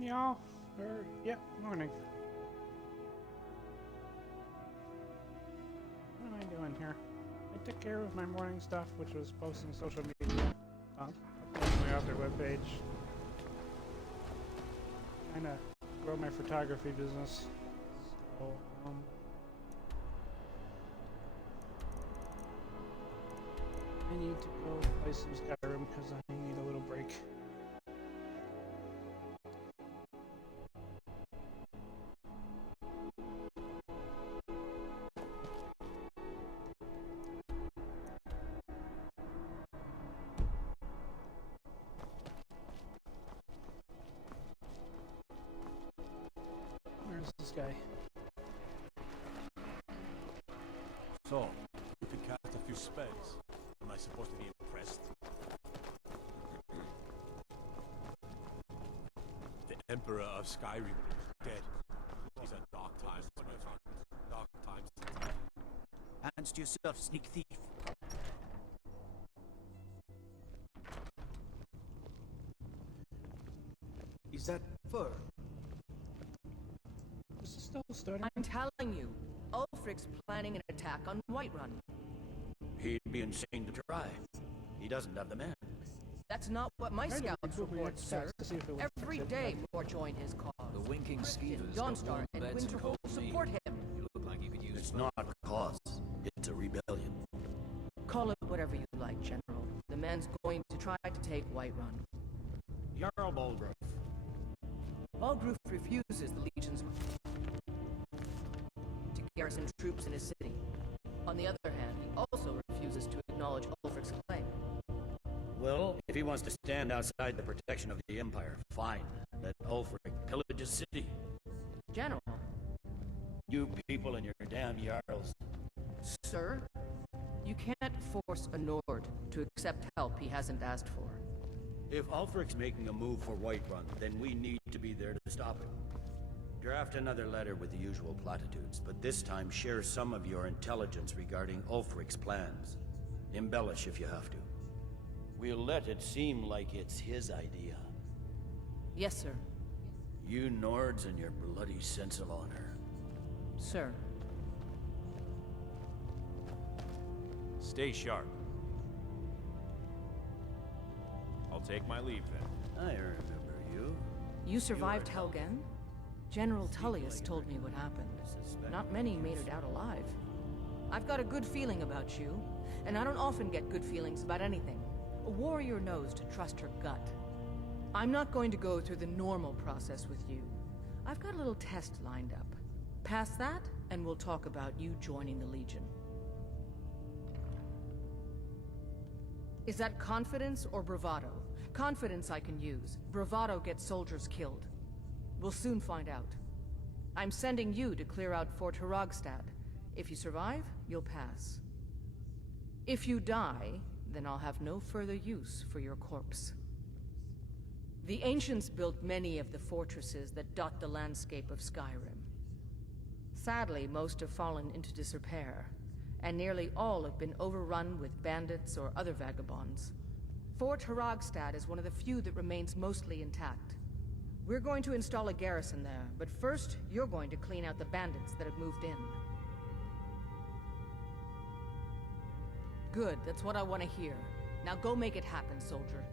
Morning, y'all. Yeah, morning. What am I doing here? I took care of my morning stuff, which was posting social media. Updating my author webpage. Trying to grow my photography business. So, I need to go play some Skyrim because I need a little break. Where's this guy? So, you can cast a few spells. Am I supposed to be impressed? The Emperor of Skyrim dead. These are dark times, my friend. Dark times. Hands to yourself, sneak thief. Is that fur? This is still starting. I'm telling you, Ulfric's planning an attack on Whiterun. He'd be insane to try. He doesn't have the men. That's not what my scouts report, sir. Every day more join his cause. The winking skeevers Dawnstar and Winterhold support him. You look like you could use. It's not a cause. It's a rebellion. Call it whatever you like, General. The man's going to try to take Whiterun. Jarl Balgruuf. Balgruuf refuses the Legion's to garrison troops in his city. On the other hand, he also refuses to acknowledge Ulfric's claim. Well, if he wants to stand outside the protection of the Empire, fine. Let Ulfric pillage his city. General. You people and your damn Jarls. Sir, you can't force a Nord to accept help he hasn't asked for. If Ulfric's making a move for Whiterun, then we need to be there to stop it. Draft another letter with the usual platitudes, but this time share some of your intelligence regarding Ulfric's plans. Embellish if you have to. We'll let it seem like it's his idea. Yes, sir. You Nords and your bloody sense of honor. Sir. Stay sharp. I'll take my leave then. I remember you. You survived Helgen? General Tullius told me what happened. Not many made it out alive. I've got a good feeling about you, and I don't often get good feelings about anything. A warrior knows to trust her gut. I'm not going to go through the normal process with you. I've got a little test lined up. Pass that, and we'll talk about you joining the Legion. Is that confidence or bravado? Confidence I can use. Bravado gets soldiers killed. We'll soon find out. I'm sending you to clear out Fort Hrogstad. If you survive, you'll pass. If you die, then I'll have no further use for your corpse. The ancients built many of the fortresses that dot the landscape of Skyrim. Sadly, most have fallen into disrepair, and nearly all have been overrun with bandits or other vagabonds. Fort Hrogstad is one of the few that remains mostly intact. We're going to install a garrison there, but first, you're going to clean out the bandits that have moved in. Good, that's what I want to hear. Now go make it happen, soldier.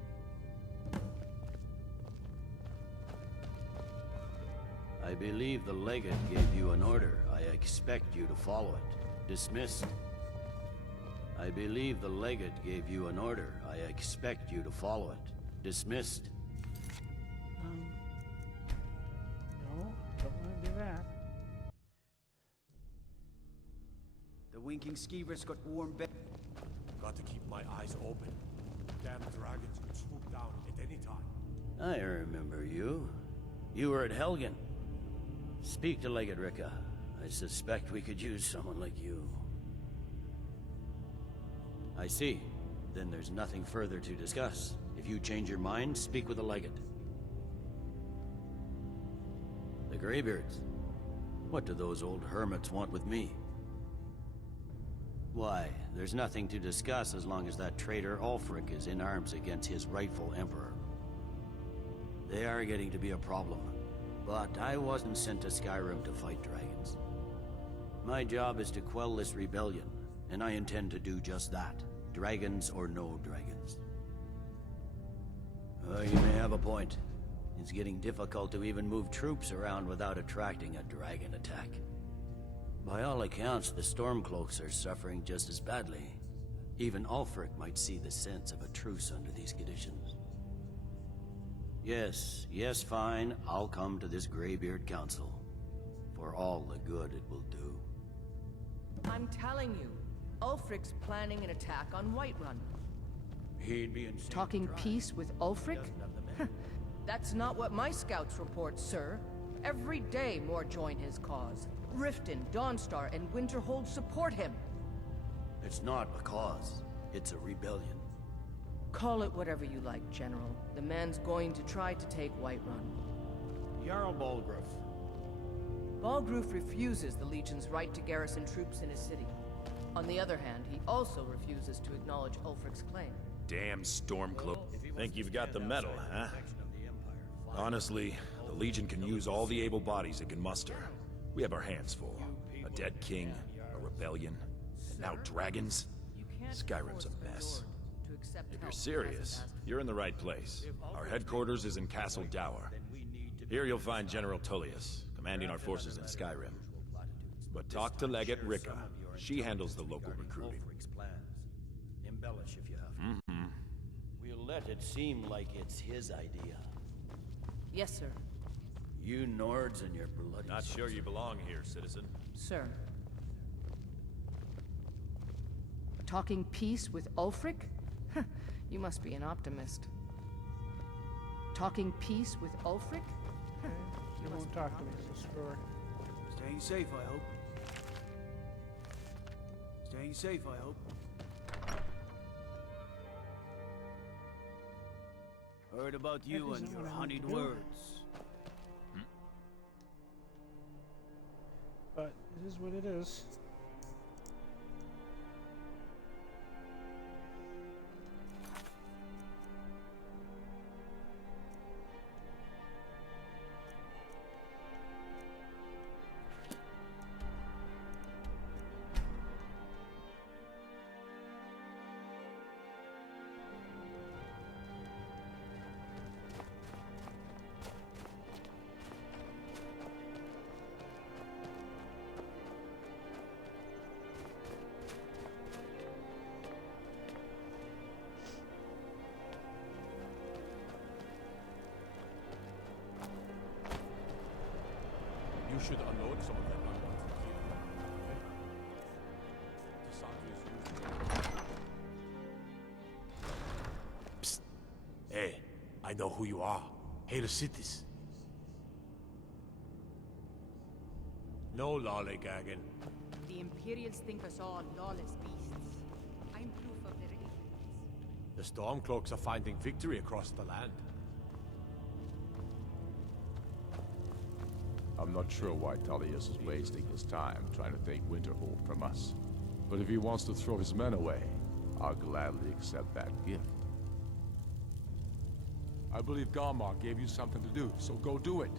I believe the legate gave you an order. I expect you to follow it. Dismissed. I believe the legate gave you an order. I expect you to follow it. Dismissed. No, don't want to do that. The winking skeevers got warm bed. Got to keep my eyes open. Damn dragons could swoop down at any time. I remember you. You were at Helgen. Speak to Legate Ricka. I suspect we could use someone like you. I see. Then there's nothing further to discuss. If you change your mind, speak with the Legate. The Greybeards. What do those old hermits want with me? Why, there's nothing to discuss as long as that traitor Ulfric is in arms against his rightful emperor. They are getting to be a problem. But I wasn't sent to Skyrim to fight dragons. My job is to quell this rebellion, and I intend to do just that. Dragons or no dragons. You may have a point. It's getting difficult to even move troops around without attracting a dragon attack. By all accounts, the Stormcloaks are suffering just as badly. Even Ulfric might see the sense of a truce under these conditions. Yes, fine. I'll come to this Greybeard Council. For all the good it will do. I'm telling you, Ulfric's planning an attack on Whiterun. He'd be insane. Talking to try. peace with Ulfric? Doesn't have the men. That's not what my scouts report, sir. Every day more join his cause. Riften, Dawnstar, and Winterhold support him. It's not a cause. It's a rebellion. Call it whatever you like, General. The man's going to try to take Whiterun. Jarl Balgruuf. Balgruuf refuses the Legion's right to garrison troops in his city. On the other hand, he also refuses to acknowledge Ulfric's claim. Damn Stormcloak. Think you've got the metal, huh? Honestly, the Legion can use all the able bodies it can muster. We have our hands full. A dead king, a rebellion, and now dragons? You can't Skyrim's force a mess. Fedor to accept If you're help serious, as asked. you're in the right place. Our headquarters is in Castle Dower. Here you'll find General Tullius, commanding our forces in Skyrim. But talk to Legate Ricka. She handles the local recruiting. Ulfric's plans. Embellish if you have to. We'll let it seem like it's his idea. Yes, sir. You Nords and your bloody... Not sure you belong here, citizen. Sir. Talking peace with Ulfric? You must be an optimist. Talking peace with Ulfric? You won't talk to me, so screw her. Staying safe, I hope. Staying safe, I hope. Heard about you That and isn't your what I honeyed meant to do. words. But it is what it is. You should unload some of that unwanted gear. Psst. Hey, I know who you are. Hail cities. No lollygagging. The Imperials think us all lawless beasts. I'm proof of their ignorance. The Stormcloaks are finding victory across the land. I'm not sure why Tullius is wasting his time trying to take Winterhold from us. But if he wants to throw his men away, I'll gladly accept that gift. I believe Galmar gave you something to do, so go do it.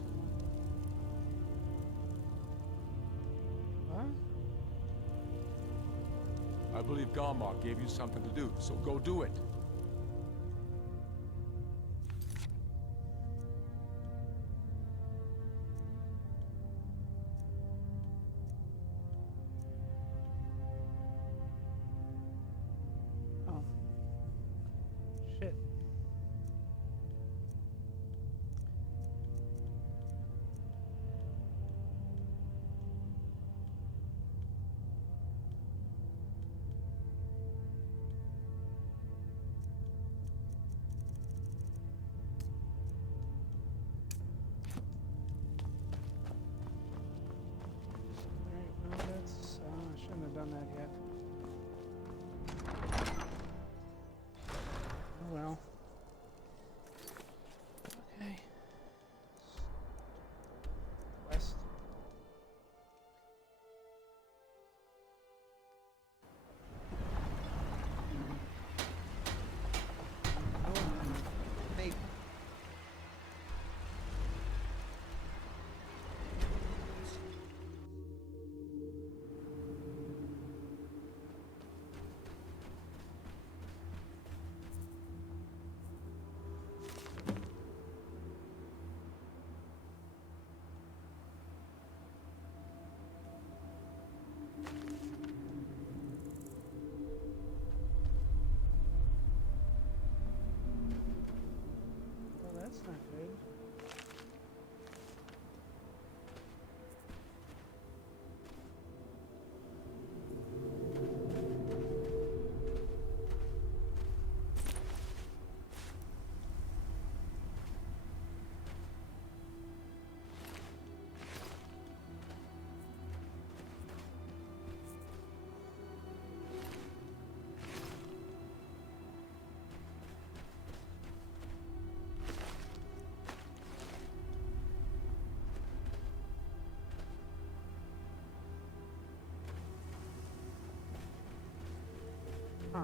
Huh? I believe Galmar gave you something to do, so go do it. Oh. Shit. Alright, well that's, I shouldn't have done that yet. Oh well. Okay. West. Maybe. That's not good. Huh.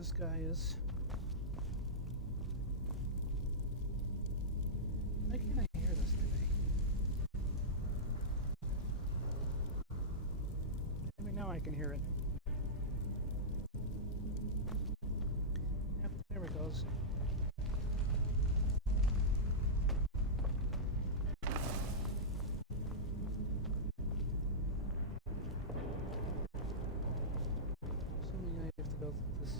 this guy is. Why can't I hear this thing? Maybe now I can hear it. Yep, there it goes. Assuming I have to go through this.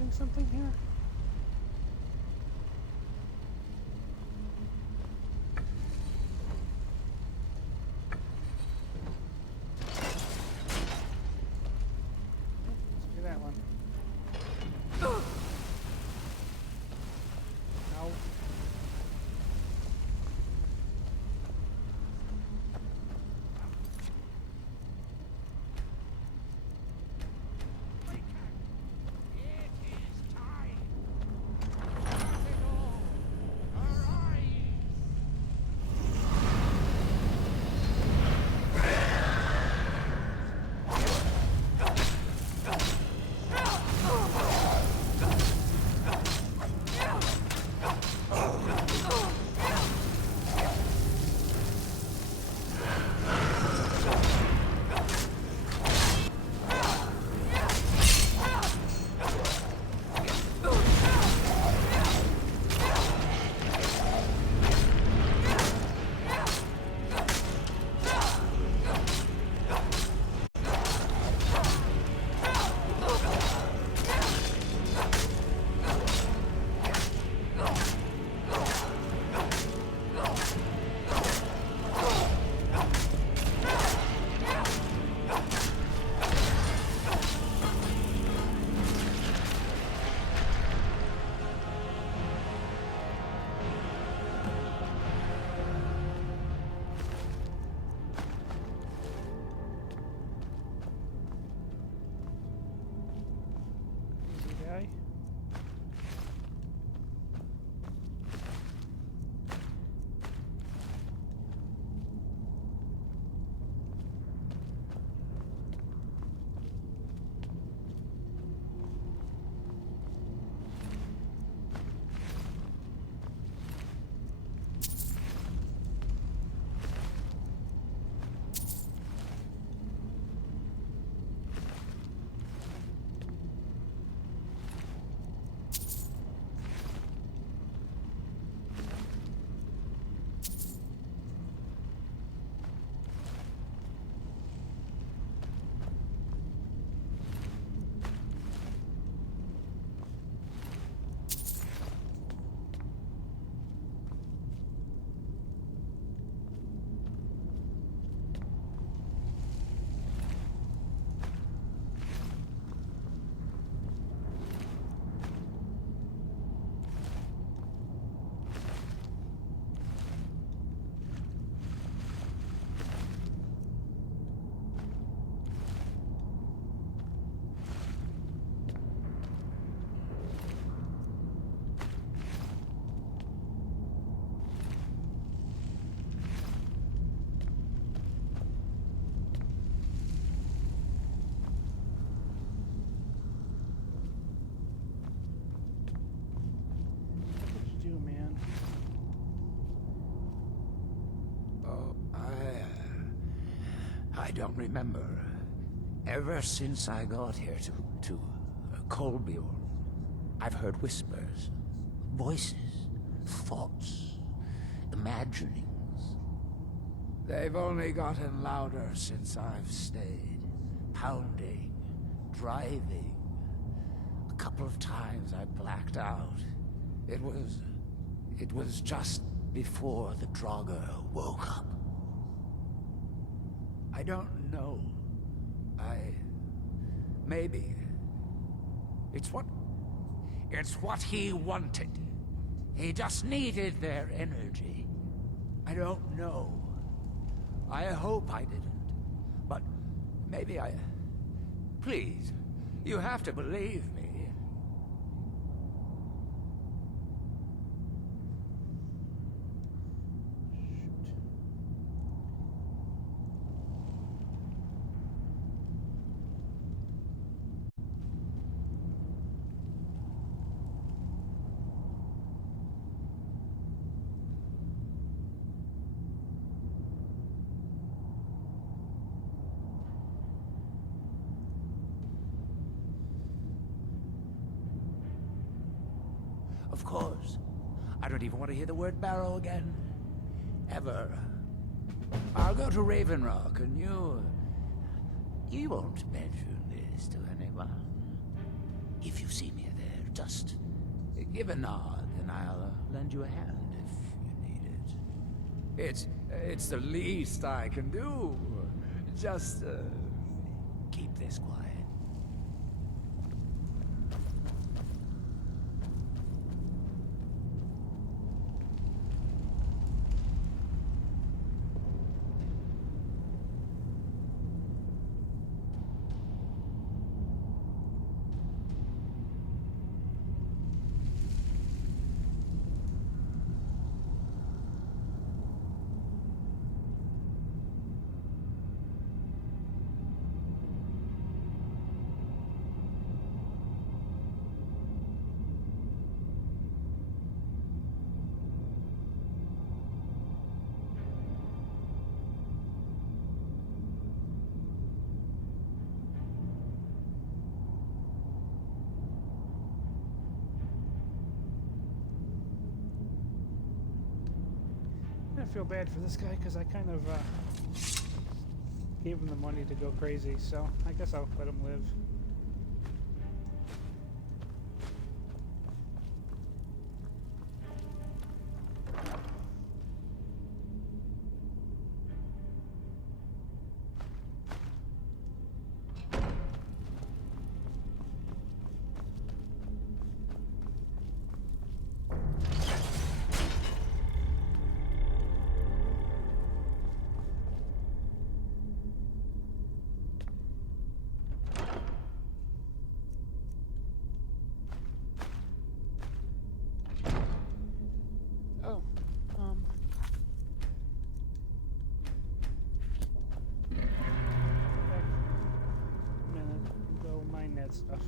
missing something here? Let's do that one. No. Guy. I don't remember. Ever since I got here to Colbiorn, I've heard whispers, voices, thoughts, imaginings. They've only gotten louder since I've stayed. Pounding, driving. A couple of times I blacked out. It was just before the Draugr woke up. I don't know. Maybe. It's what he wanted. He just needed their energy. I don't know. I hope I didn't. But maybe I... Please, you have to believe me. Of course. I don't even want to hear the word barrow again. Ever. I'll go to Raven Rock and you won't mention this to anyone. If you see me there. Just give a nod, and I'll lend you a hand if you need it. It's the least I can do. Just keep this quiet. I feel bad for this guy because I kind of gave him the money to go crazy, so I guess I'll let him live. Oh, back a minute, go mine that stuff.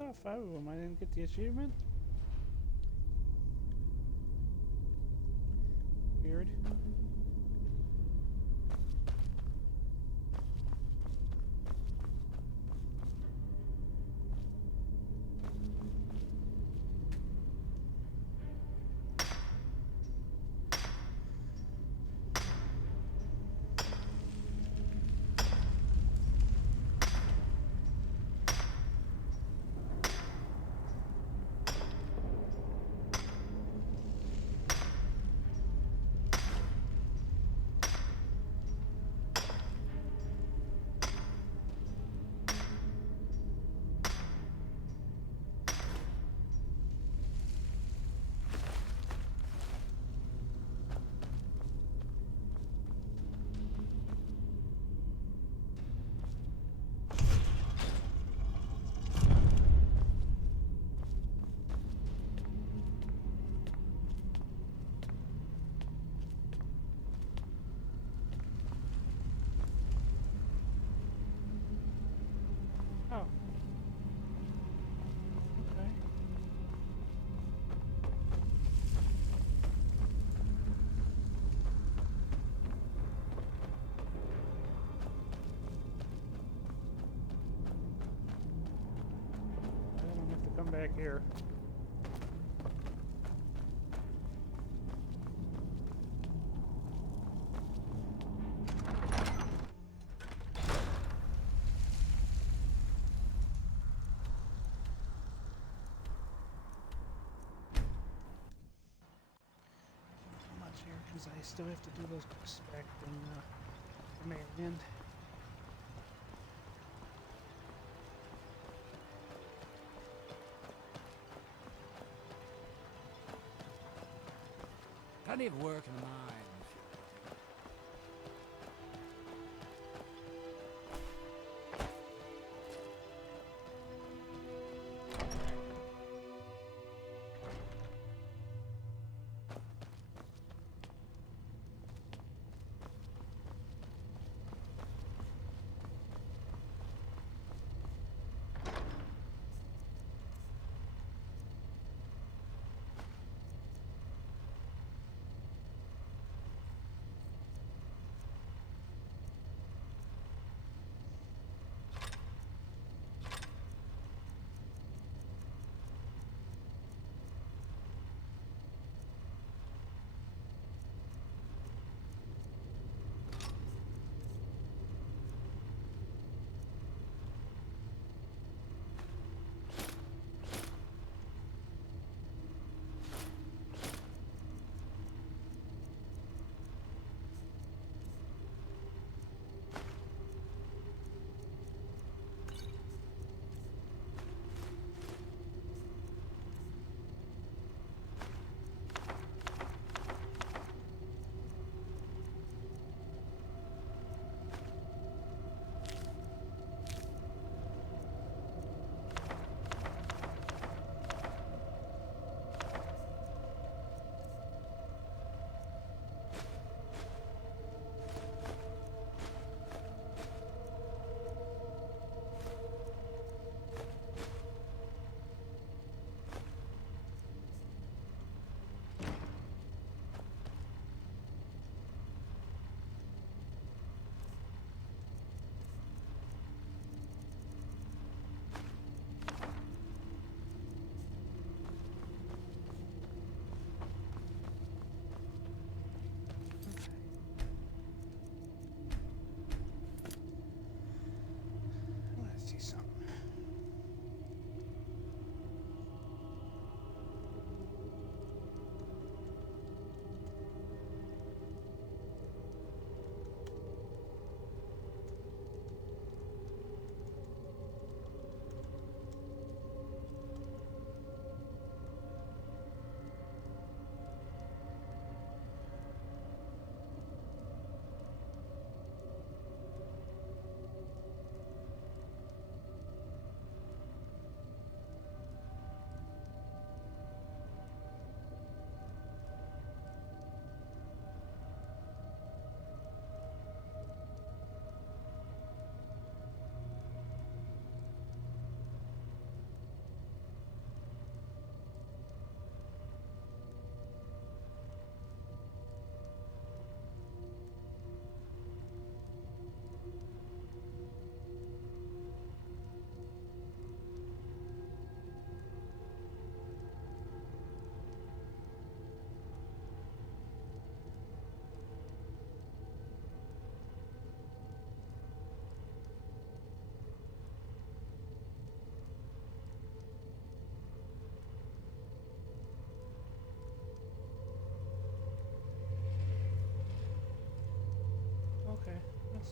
saw 5 of them. I didn't get the achievement. Weird. Oh. Okay. I don't have to come back here. Much here because I still have to do those quests back in the main end. Plenty of work in the mine.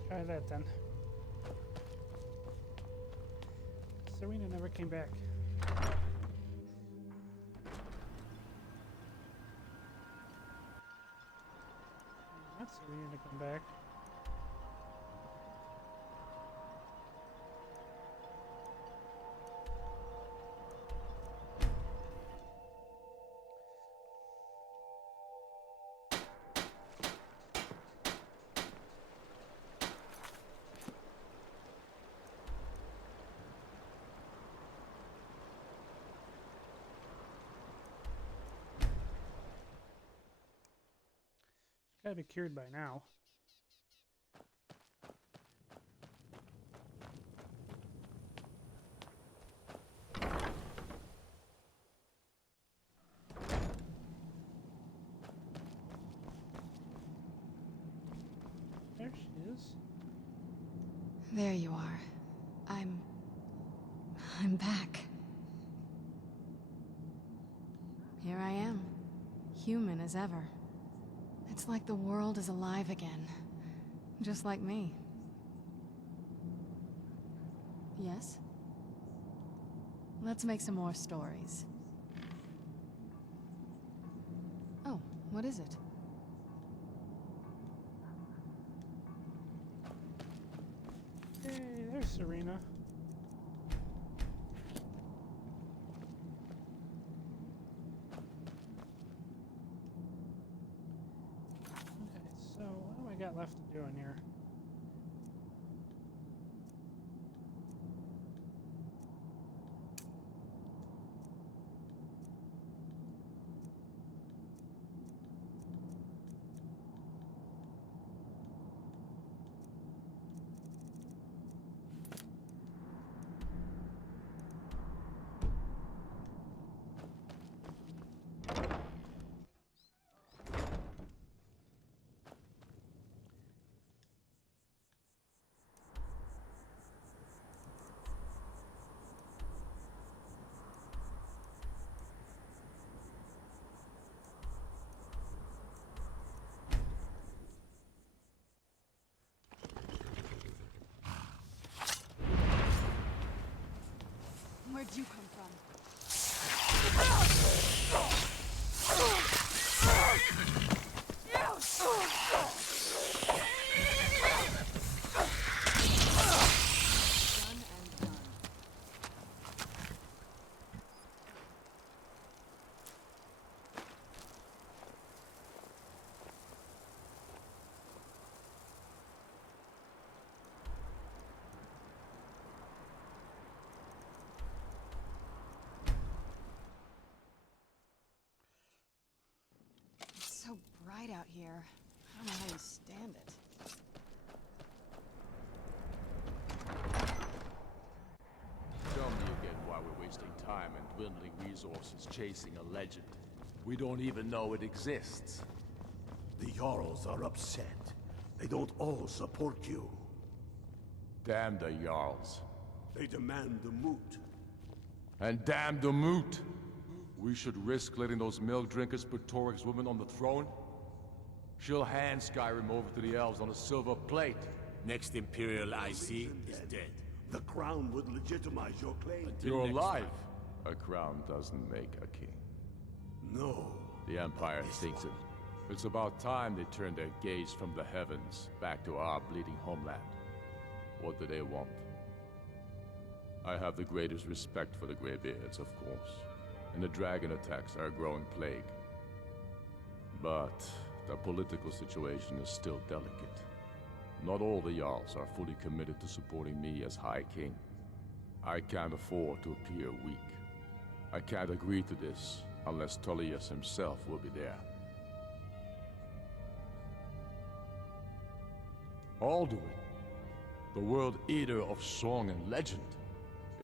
Try that then. Serena never came back. Not Serena to come back. Gotta be cured by now. There she is. There you are. I'm back. Here I am, human as ever. It's like the world is alive again. Just like me. Yes? Let's make some more stories. Oh, what is it? Hey, there's Serena. So, what do I got left to do in here? Where'd you come from? It's so bright out here. I don't know how you stand it. Tell me again why we're wasting time and dwindling resources chasing a legend. We don't even know it exists. The Jarls are upset. They don't all support you. Damn the Jarls. They demand the moot. And damn the moot! We should risk letting those milk drinkers put Torik's woman on the throne? She'll hand Skyrim over to the elves on a silver plate. Next Imperial I see is dead. The crown would legitimize your claim. You're alive. A crown doesn't make a king. No. The Empire thinks it. It's about time they turn their gaze from the heavens back to our bleeding homeland. What do they want? I have the greatest respect for the Greybeards, of course, and the dragon attacks are a growing plague. But the political situation is still delicate. Not all the Jarls are fully committed to supporting me as High King. I can't afford to appear weak. I can't agree to this unless Tullius himself will be there. Alduin, the World Eater of song and legend.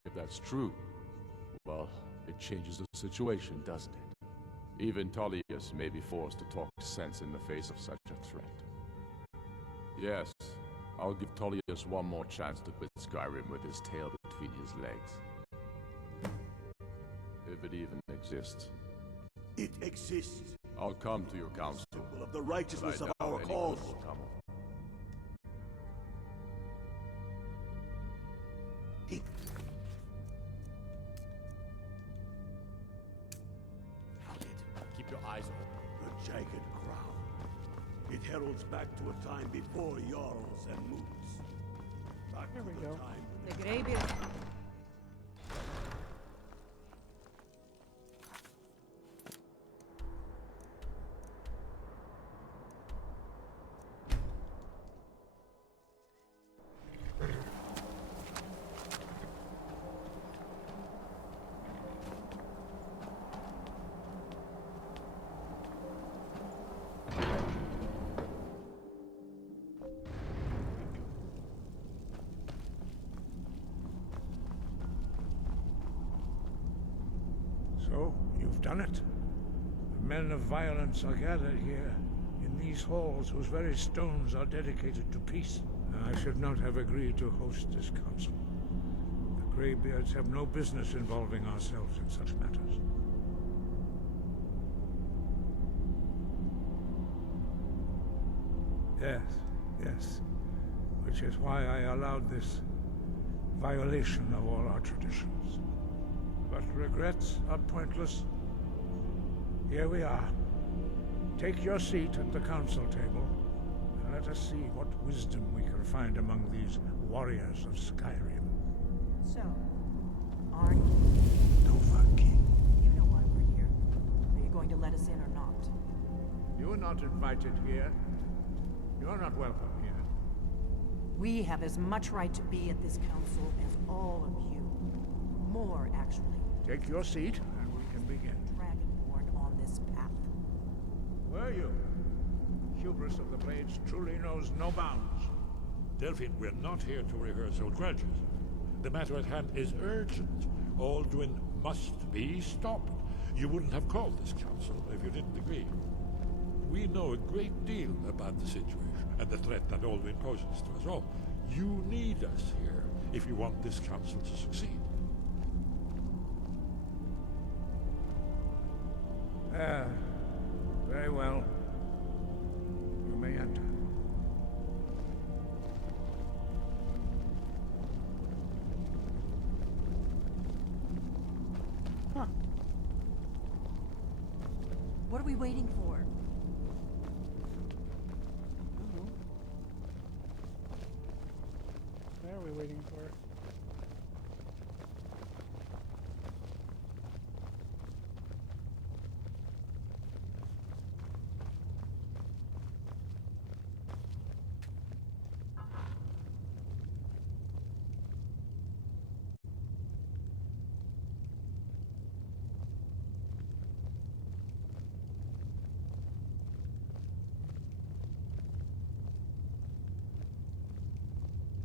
If that's true, well, it changes the situation, doesn't it? Even Tullius may be forced to talk sense in the face of such a threat. Yes, I'll give Tullius one more chance to quit Skyrim with his tail between his legs. If it even exists. It exists. I'll come to your council. Of the righteousness of our cause. jagged crown. It heralds back to a time before Jarls and Moods. Back Here to we the go. time The Greybeard. So, you've done it. The men of violence are gathered here, in these halls whose very stones are dedicated to peace. I should not have agreed to host this council. The Greybeards have no business involving ourselves in such matters. Yes, yes. Which is why I allowed this violation of all our traditions. But regrets are pointless. Here we are. Take your seat at the council table, and let us see what wisdom we can find among these warriors of Skyrim. So, aren't you? Dovahkiin. You know why we're here. Are you going to let us in or not? You are not invited here. You are not welcome here. We have as much right to be at this council as all of you. More, actually. Take your seat, and we can begin. Dragonborn on this path. Were you? Hubris of the Blades truly knows no bounds. Delphine, we're not here to rehearse old grudges. The matter at hand is urgent. Alduin must be stopped. You wouldn't have called this council if you didn't agree. We know a great deal about the situation and the threat that Alduin poses to us all. You need us here if you want this council to succeed. Very well. You may enter. Huh. What are we waiting for? What are we waiting for?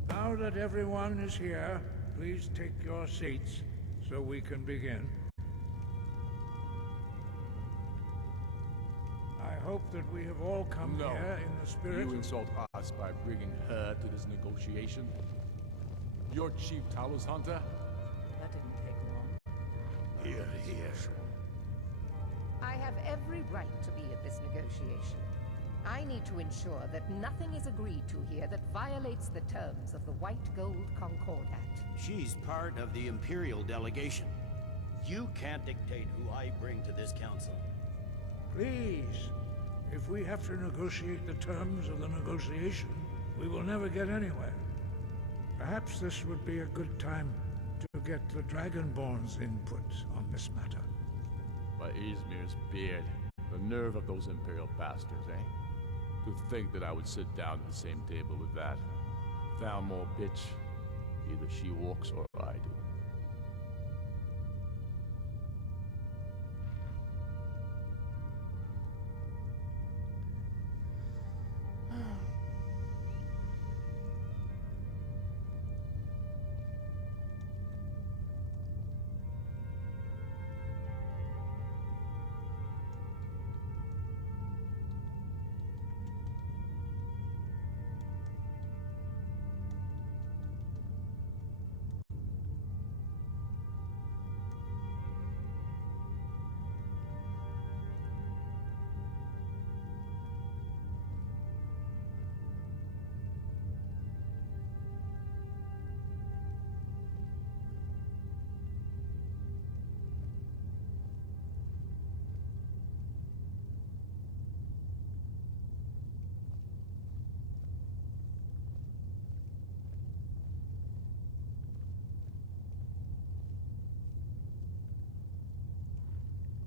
Now that everyone is here, please take your seats so we can begin. I hope that we have all come No. here in the spirit You of... insult us by bringing her to this negotiation? Your chief Talos hunter? That didn't take long. Here, here. I have every right to be at this negotiation. I need to ensure that nothing is agreed to here that violates the terms of the White Gold Concordat. She's part of the Imperial delegation. You can't dictate who I bring to this council. Please, if we have to negotiate the terms of the negotiation, we will never get anywhere. Perhaps this would be a good time to get the Dragonborn's input on this matter. By Izmir's beard. The nerve of those Imperial bastards, eh? To think that I would sit down at the same table with that. Thalmor bitch. Either she walks or I do.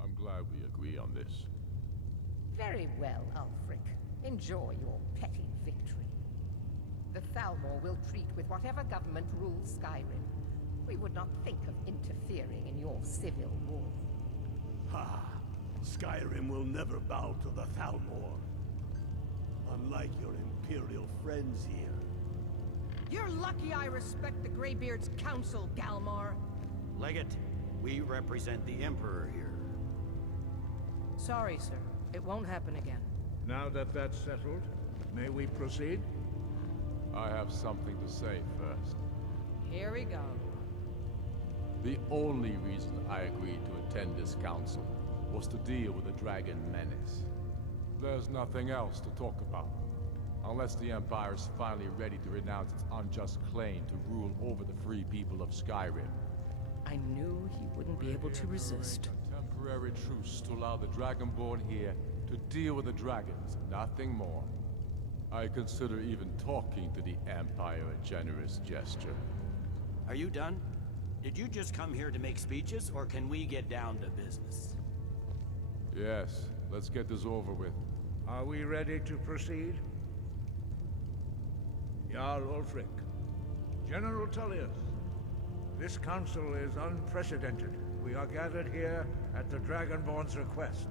I'm glad we agree on this. Very well, Ulfric. Enjoy your petty victory. The Thalmor will treat with whatever government rules Skyrim. We would not think of interfering in your civil war. Ha! Skyrim will never bow to the Thalmor. Unlike your Imperial friends here. You're lucky I respect the Greybeard's counsel, Galmar. Legate, we represent the Emperor here. Sorry, sir. It won't happen again. Now that that's settled, may we proceed? I have something to say first. Here we go. The only reason I agreed to attend this council was to deal with the Dragon Menace. There's nothing else to talk about. Unless the Empire is finally ready to renounce its unjust claim to rule over the free people of Skyrim. I knew he wouldn't be able to resist. A temporary truce to allow the Dragonborn here to deal with the dragons, nothing more. I consider even talking to the Empire a generous gesture. Are you done? Did you just come here to make speeches, or can we get down to business? Yes, let's get this over with. Are we ready to proceed? Jarl Ulfric, General Tullius, this council is unprecedented. We are gathered here at the Dragonborn's request.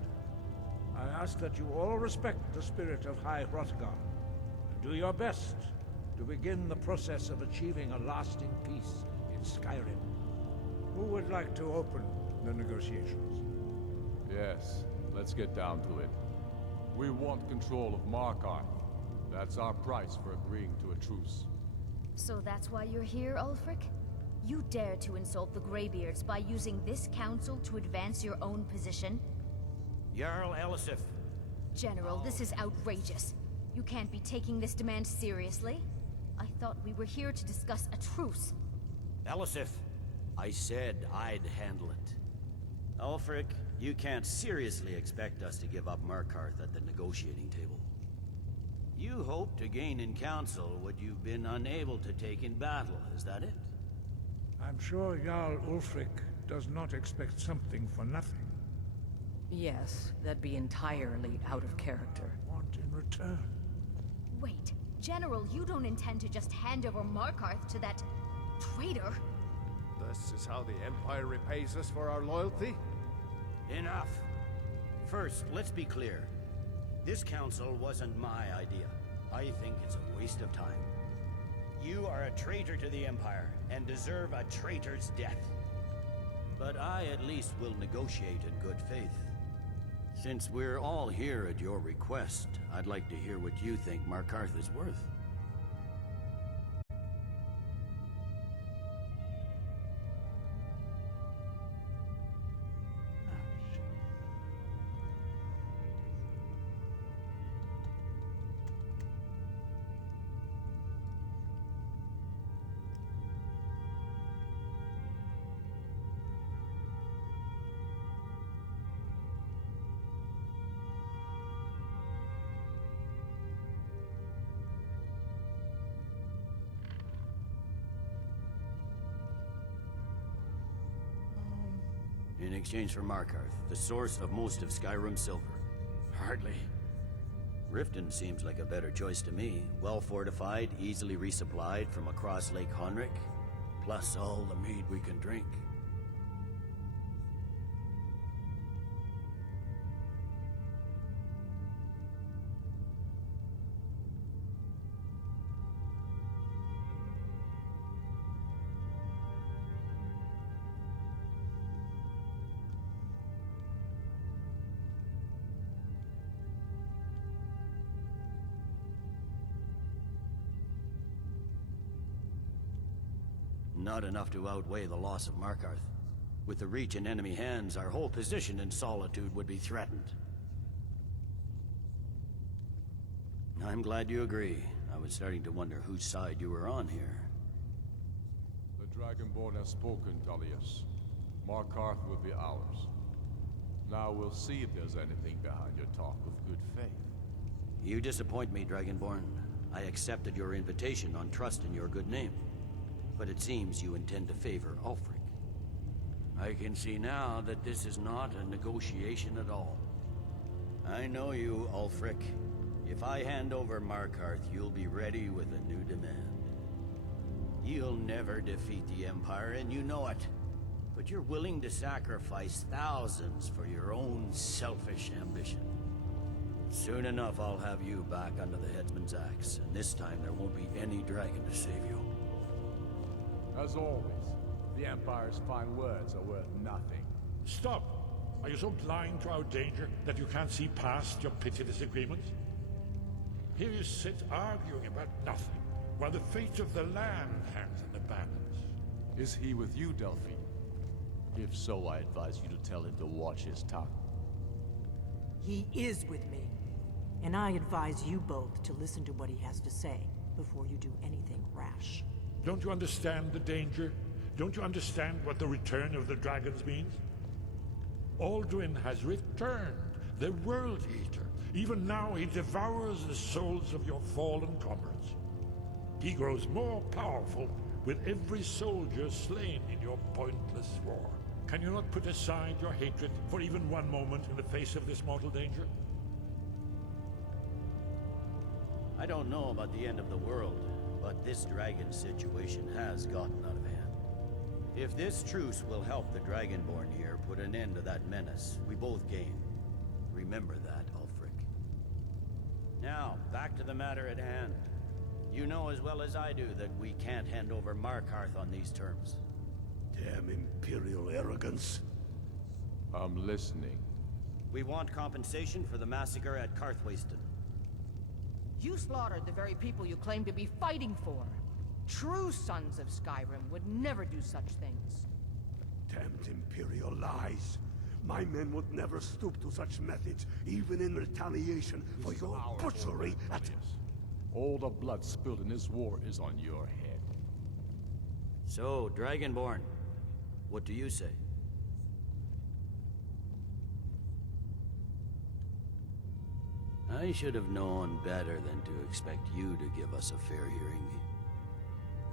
I ask that you all respect the spirit of High Hrothgar, and do your best to begin the process of achieving a lasting peace in Skyrim. Who would like to open the negotiations? Yes, let's get down to it. We want control of Markarth. That's our price for agreeing to a truce. So that's why you're here, Ulfric? You dare to insult the Greybeards by using this council to advance your own position? Jarl Elisif. General, this is outrageous. You can't be taking this demand seriously. I thought we were here to discuss a truce. Elisif, I said I'd handle it. Ulfric, you can't seriously expect us to give up Markarth at the negotiating table. You hoped to gain in council what you've been unable to take in battle, is that it? I'm sure Jarl Ulfric does not expect something for nothing. Yes, that'd be entirely out of character. Want in return? Wait, General, you don't intend to just hand over Markarth to that traitor? This is how the Empire repays us for our loyalty? Enough. First, let's be clear. This council wasn't my idea. I think it's a waste of time. You are a traitor to the Empire, and deserve a traitor's death. But I at least will negotiate in good faith. Since we're all here at your request, I'd like to hear what you think Markarth is worth. In exchange for Markarth, the source of most of Skyrim's silver. Hardly. Riften seems like a better choice to me. Well fortified, easily resupplied from across Lake Honric, plus all the mead we can drink. Not enough to outweigh the loss of Markarth. With the Reach in enemy hands, our whole position in Solitude would be threatened. I'm glad you agree. I was starting to wonder whose side you were on here. The Dragonborn has spoken, Tullius. Markarth will be ours. Now we'll see if there's anything behind your talk of good faith. You disappoint me, Dragonborn. I accepted your invitation on trust in your good name. But it seems you intend to favor Ulfric. I can see now that this is not a negotiation at all. I know you, Ulfric. If I hand over Markarth, you'll be ready with a new demand. You'll never defeat the Empire, and you know it. But you're willing to sacrifice thousands for your own selfish ambition. Soon enough, I'll have you back under the headsman's axe, and this time there won't be any dragon to save you. As always, the Empire's fine words are worth nothing. Stop! Are you so blind to our danger that you can't see past your petty disagreements? Here you sit arguing about nothing, while the fate of the land hangs in the balance. Is he with you, Delphine? If so, I advise you to tell him to watch his tongue. He is with me. And I advise you both to listen to what he has to say before you do anything rash. Don't you understand the danger? Don't you understand what the return of the dragons means? Alduin has returned, the World Eater. Even now he devours the souls of your fallen comrades. He grows more powerful with every soldier slain in your pointless war. Can you not put aside your hatred for even one moment in the face of this mortal danger? I don't know about the end of the world, but this dragon situation has gotten out of hand. If this truce will help the Dragonborn here put an end to that menace, we both gain. Remember that, Ulfric. Now, back to the matter at hand. You know as well as I do that we can't hand over Markarth on these terms. Damn Imperial arrogance. I'm listening. We want compensation for the massacre at Karthwasten. You slaughtered the very people you claim to be fighting for. True sons of Skyrim would never do such things. Damned Imperial lies. My men would never stoop to such methods, even in retaliation for your butchery at... All the blood spilled in this war is on your head. So, Dragonborn, what do you say? I should have known better than to expect you to give us a fair hearing.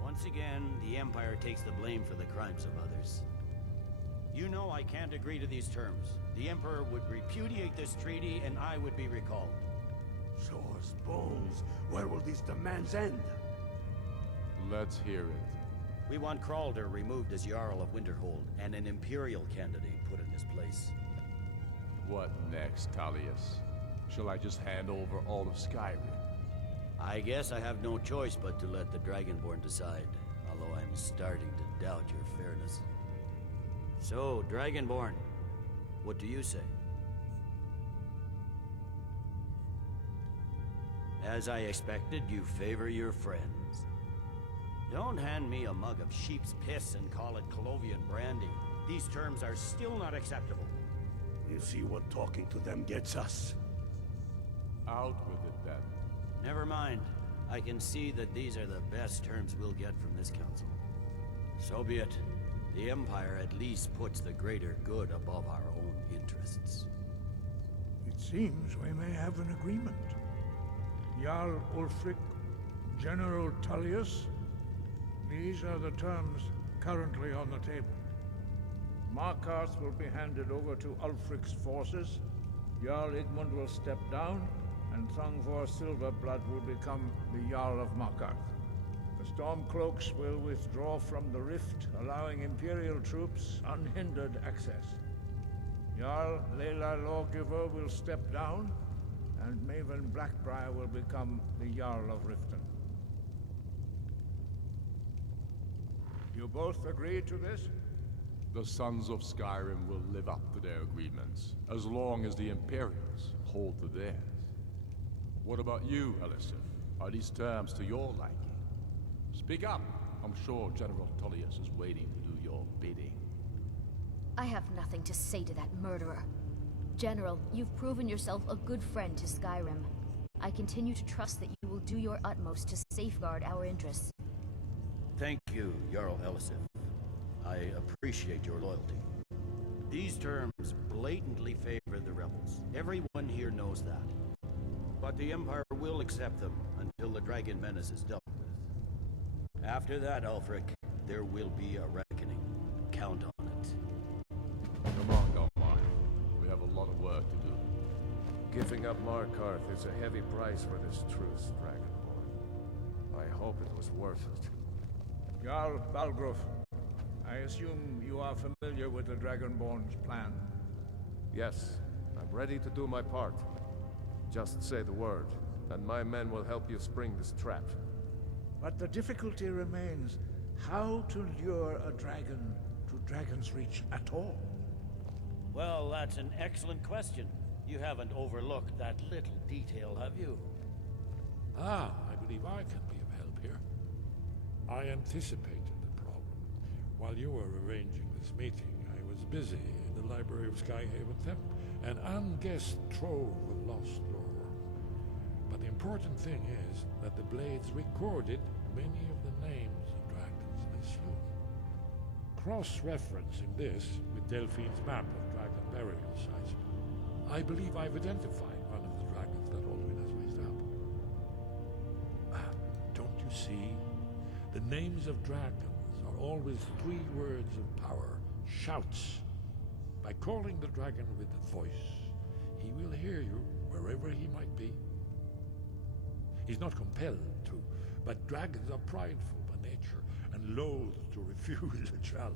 Once again, the Empire takes the blame for the crimes of others. You know I can't agree to these terms. The Emperor would repudiate this treaty and I would be recalled. Show us bones. Where will these demands end? Let's hear it. We want Kralder removed as Jarl of Winterhold and an Imperial candidate put in his place. What next, Tullius? Shall I just hand over all of Skyrim? I guess I have no choice but to let the Dragonborn decide, although I'm starting to doubt your fairness. So, Dragonborn, what do you say? As I expected, you favor your friends. Don't hand me a mug of sheep's piss and call it Colovian brandy. These terms are still not acceptable. You see what talking to them gets us? Out with it, then. Never mind. I can see that these are the best terms we'll get from this council. So be it. The Empire at least puts the greater good above our own interests. It seems we may have an agreement. Jarl Ulfric, General Tullius, these are the terms currently on the table. Markarth will be handed over to Ulfric's forces, Jarl Igmund will step down, and Thongvor Silverblood will become the Jarl of Markarth. The Stormcloaks will withdraw from the rift, allowing Imperial troops unhindered access. Jarl Leila Lawgiver will step down, and Maven Blackbriar will become the Jarl of Riften. You both agree to this? The Sons of Skyrim will live up to their agreements, as long as the Imperials hold to theirs. What about you, Elisif? Are these terms to your liking? Speak up! I'm sure General Tullius is waiting to do your bidding. I have nothing to say to that murderer. General, you've proven yourself a good friend to Skyrim. I continue to trust that you will do your utmost to safeguard our interests. Thank you, Jarl Elisif. I appreciate your loyalty. These terms blatantly favor the rebels. Everyone here knows that. But the Empire will accept them until the Dragon Menace is dealt with. After that, Ulfric, there will be a reckoning. Count on it. Giving up Markarth is a heavy price for this truce, Dragonborn. I hope it was worth it. Jarl Balgruf, I assume you are familiar with the Dragonborn's plan. Yes, I'm ready to do my part. Just say the word, and my men will help you spring this trap. But the difficulty remains how to lure a dragon to Dragon's Reach at all. Well, that's an excellent question. You haven't overlooked that little detail, have you? Ah, I believe I can be of help here. I anticipated the problem. While you were arranging this meeting, I was busy in the library of Skyhaven Temple, an unguessed trove of lost lore. But the important thing is that the Blades recorded many of the names of dragons they slew. Cross-referencing this with Delphine's map of dragon burial sites, I believe I've identified one of the dragons that Alduin has raised up. Don't you see? The names of dragons are always 3 words of power, shouts. By calling the dragon with a voice, he will hear you wherever he might be. He's not compelled to, but dragons are prideful by nature and loath to refuse a challenge.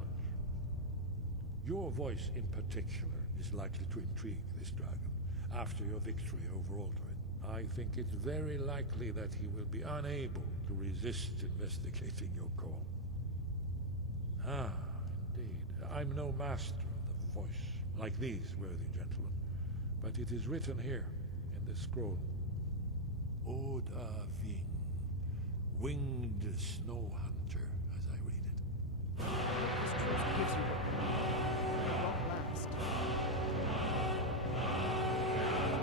Your voice in particular is likely to intrigue this dragon after your victory over Alduin. I think it's very likely that he will be unable to resist investigating your call. Ah, indeed. I'm no master of the voice, like these worthy gentlemen, but it is written here in this scroll. Oda Ving, winged snow hunter, as I read it. This truth gives you what you need. It won't last.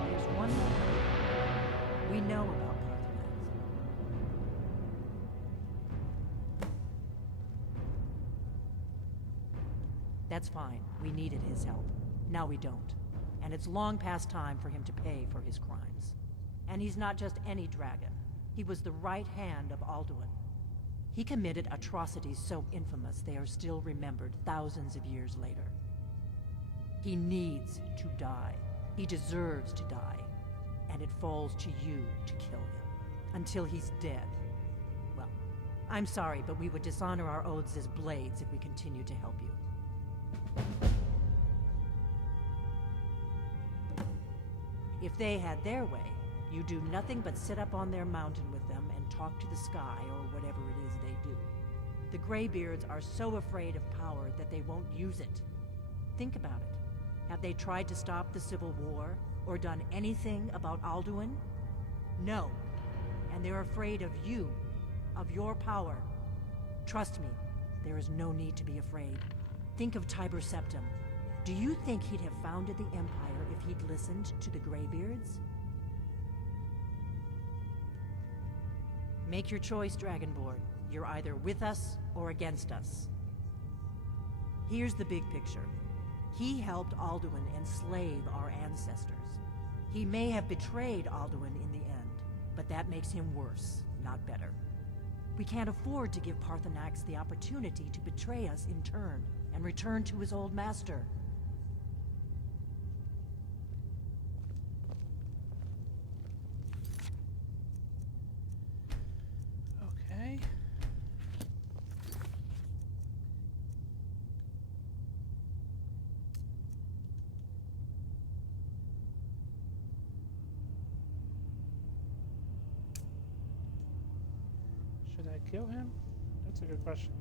There's one more thing. We know about Parthenax. That's fine. We needed his help. Now we don't. And it's long past time for him to pay for his crimes. And he's not just any dragon. He was the right hand of Alduin. He committed atrocities so infamous they are still remembered thousands of years later. He needs to die. He deserves to die. And it falls to you to kill him. Until he's dead. Well, I'm sorry, but we would dishonor our oaths as blades if we continue to help you. If they had their way, you do nothing but sit up on their mountain with them and talk to the sky or whatever it is they do. The Greybeards are so afraid of power that they won't use it. Think about it. Have they tried to stop the Civil War or done anything about Alduin? No. And they're afraid of you, of your power. Trust me, there is no need to be afraid. Think of Tiber Septim. Do you think he'd have founded the Empire if he'd listened to the Greybeards? Make your choice, Dragonborn. You're either with us or against us. Here's the big picture. He helped Alduin enslave our ancestors. He may have betrayed Alduin in the end, but that makes him worse, not better. We can't afford to give Parthenax the opportunity to betray us in turn and return to his old master. Okay. Should I kill him? That's a good question.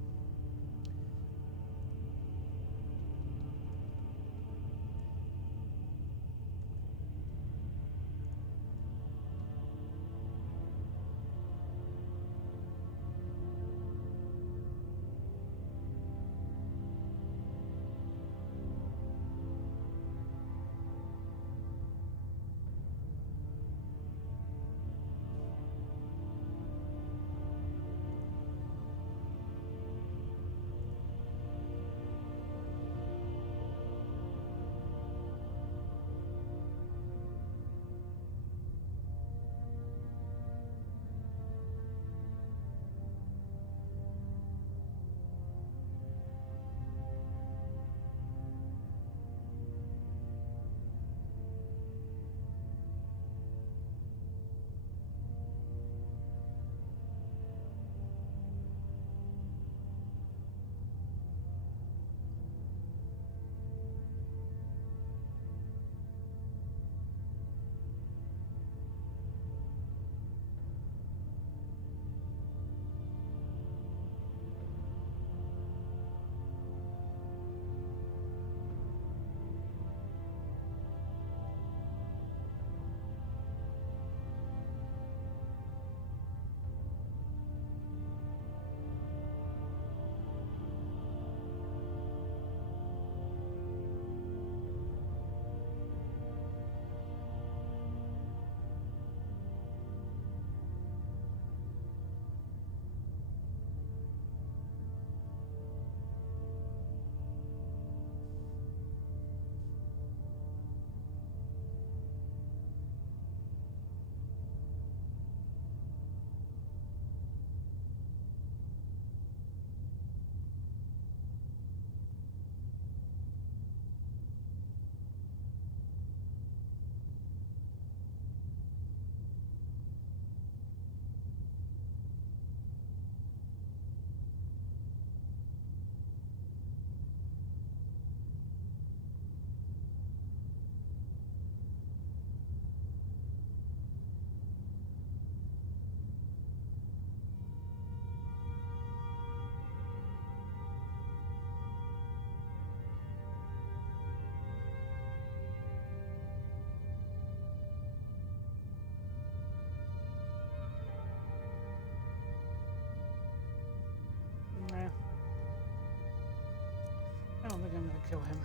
kill him.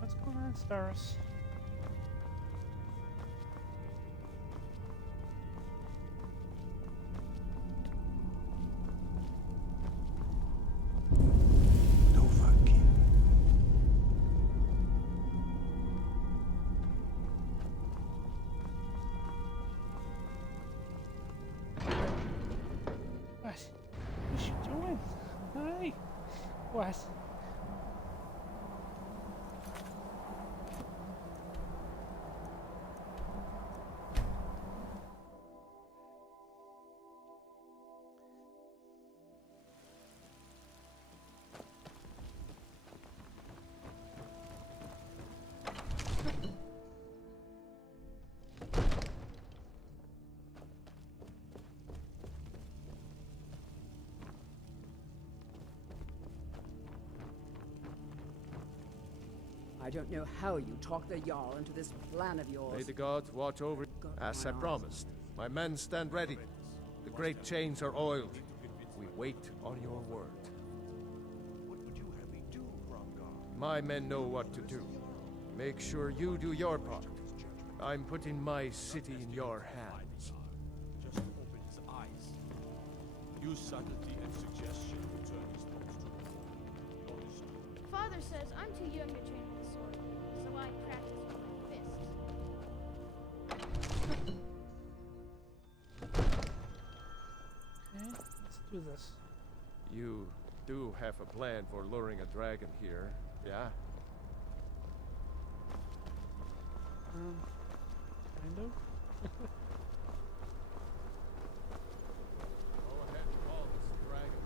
What's going on, Staris? What? What you doing? Hi. What? I don't know how you talk the Jarl into this plan of yours. May the gods watch over you. As I promised. My men stand ready. The great chains are oiled. We wait on your word. What would you have me do, Gromgar? My men know what to do. Make sure you do your part. I'm putting my city in your hands. Just open his eyes. Use subtlety and suggestion to turn his thoughts to honest. Father says I'm too young to train with the sword, so I practice with my fists. Okay, let's do this. You do have a plan for luring a dragon here, yeah? Kind of. Go ahead, call this dragon.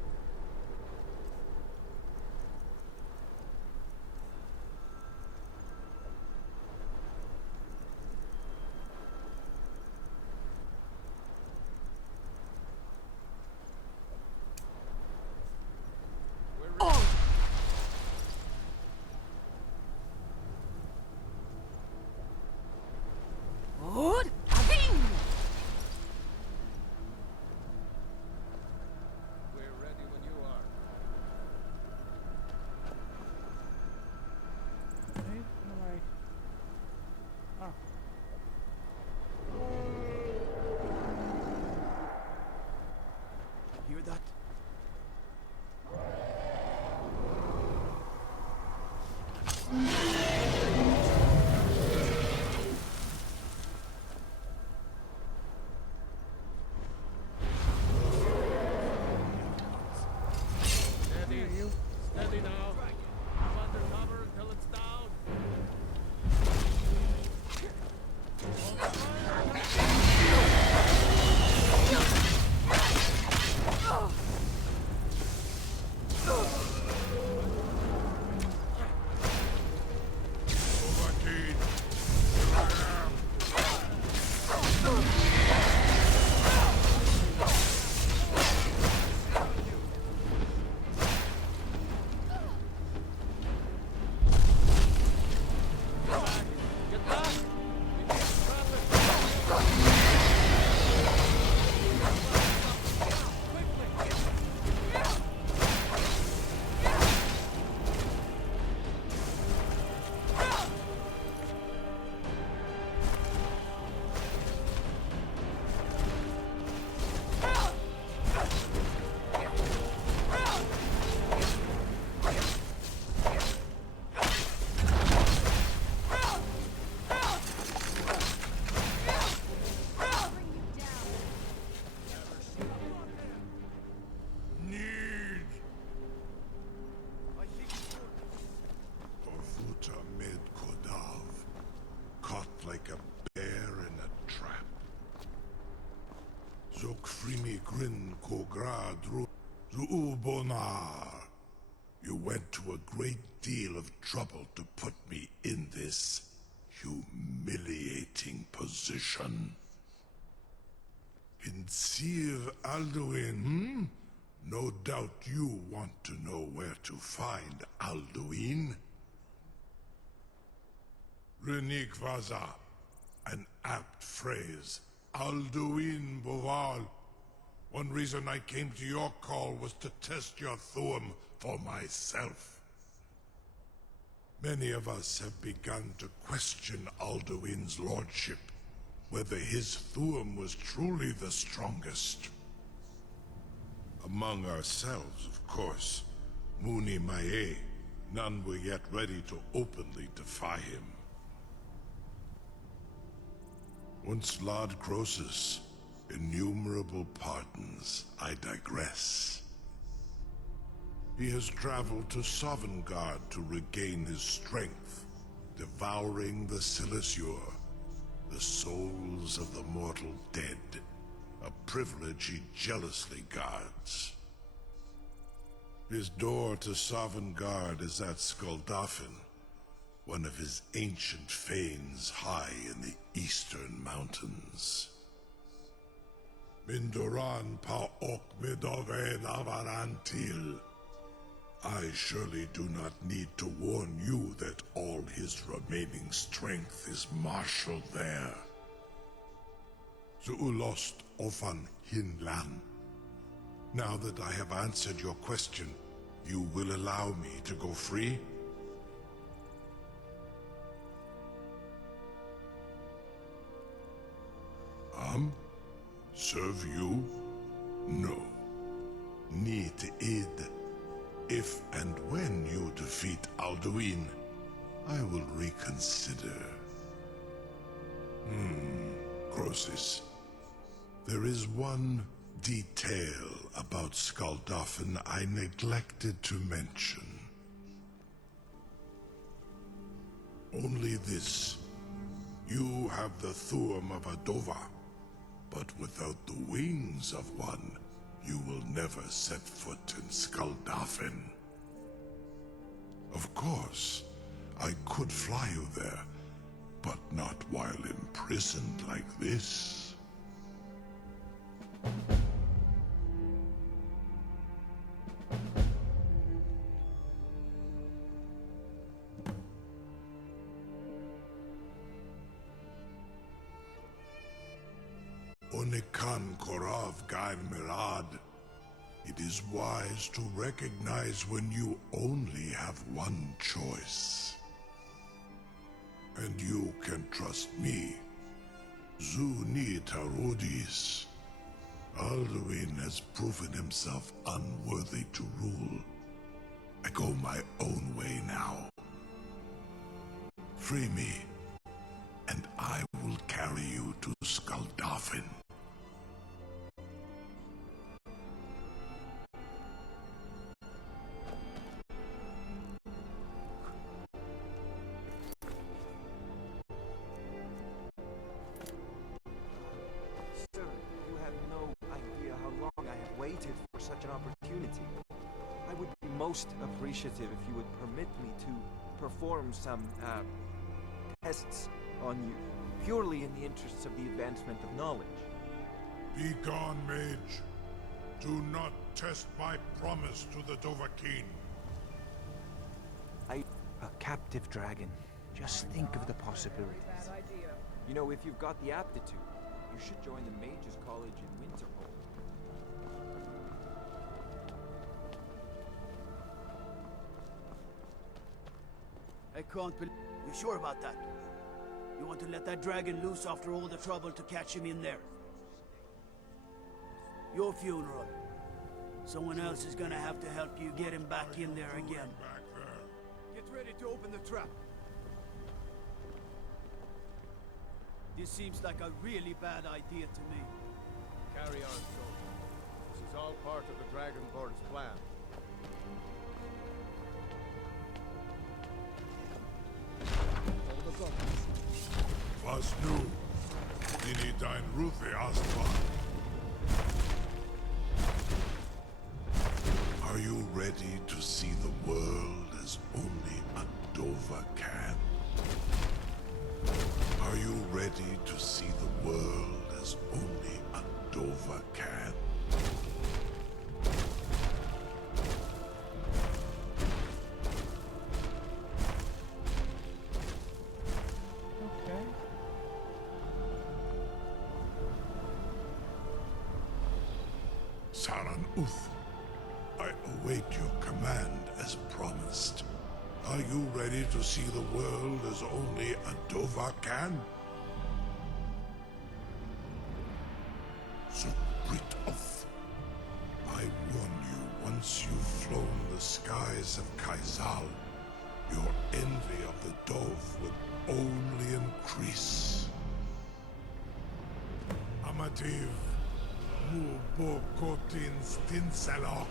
We're ready when you are. Okay, what am I? Oh. Hear that? Steady. Steady now. I'm under cover until it's down. like a bear in a trap. Zok frimi grin kograd ruubonar. You went to a great deal of trouble to put me in this humiliating position. In Sir Alduin, No doubt you want to know where to find Alduin. Renik Vaza. An apt phrase. Alduin Boval. One reason I came to your call was to test your Thuum for myself. Many of us have begun to question Alduin's lordship, whether his Thuum was truly the strongest. Among ourselves, of course. Muni Mae, none were yet ready to openly defy him. Once Lord Croesus, innumerable pardons, I digress. He has traveled to Sovngarde to regain his strength, devouring the Silesure, the souls of the mortal dead, a privilege he jealously guards. His door to Sovngarde is at Skuldafn, one of his ancient fanes high in the eastern mountains. Mindoran pa ok midoven avarantil. I surely do not need to warn you that all his remaining strength is marshaled there. Zuulost ofan hinlan. Now that I have answered your question, you will allow me to go free? Serve you? No. Need id. If and when you defeat Alduin, I will reconsider. Croesus. There is one detail about Skuldafn I neglected to mention. Only this. You have the Thuum of a Dova, but without the wings of one, you will never set foot in Skuldafn. Of course, I could fly you there, but not while imprisoned like this. Onikan Korav Gair Mirad. It is wise to recognize when you only have one choice. And you can trust me. Zuni Tarudis. Alduin has proven himself unworthy to rule. I go my own way now. Free me, and I will carry you to Skuldafn. Sir, you have no idea how long I have waited for such an opportunity. I would be most appreciative if you would permit me to perform some, tests on you, purely in the interests of the advancement of knowledge. Be gone, mage. Do not test my promise to the Dovahkiin. A captive dragon. Just think of the possibilities. You know, if you've got the aptitude, you should join the Mages College in Winterhold. I can't believe... You sure about that? You want to let that dragon loose after all the trouble to catch him in there? Your funeral. Someone else is gonna have to help you get him back in there again. Get ready to open the trap. This seems like a really bad idea to me. Carry on, soldier. This is all part of the Dragonborn's plan. Was nu? Dini dein Ruthi Astvan. Are you ready to see the world as only a Dova can? Are you ready to see the world as only a Dova can? Saran Uth, I await your command as promised. Are you ready to see the world as only a Dova can? Zukbrit Uth, I warn you, once you've flown the skies of Kaizal, your envy of the Dove would only increase. Amativ, Mubo Kotin Stinsalok.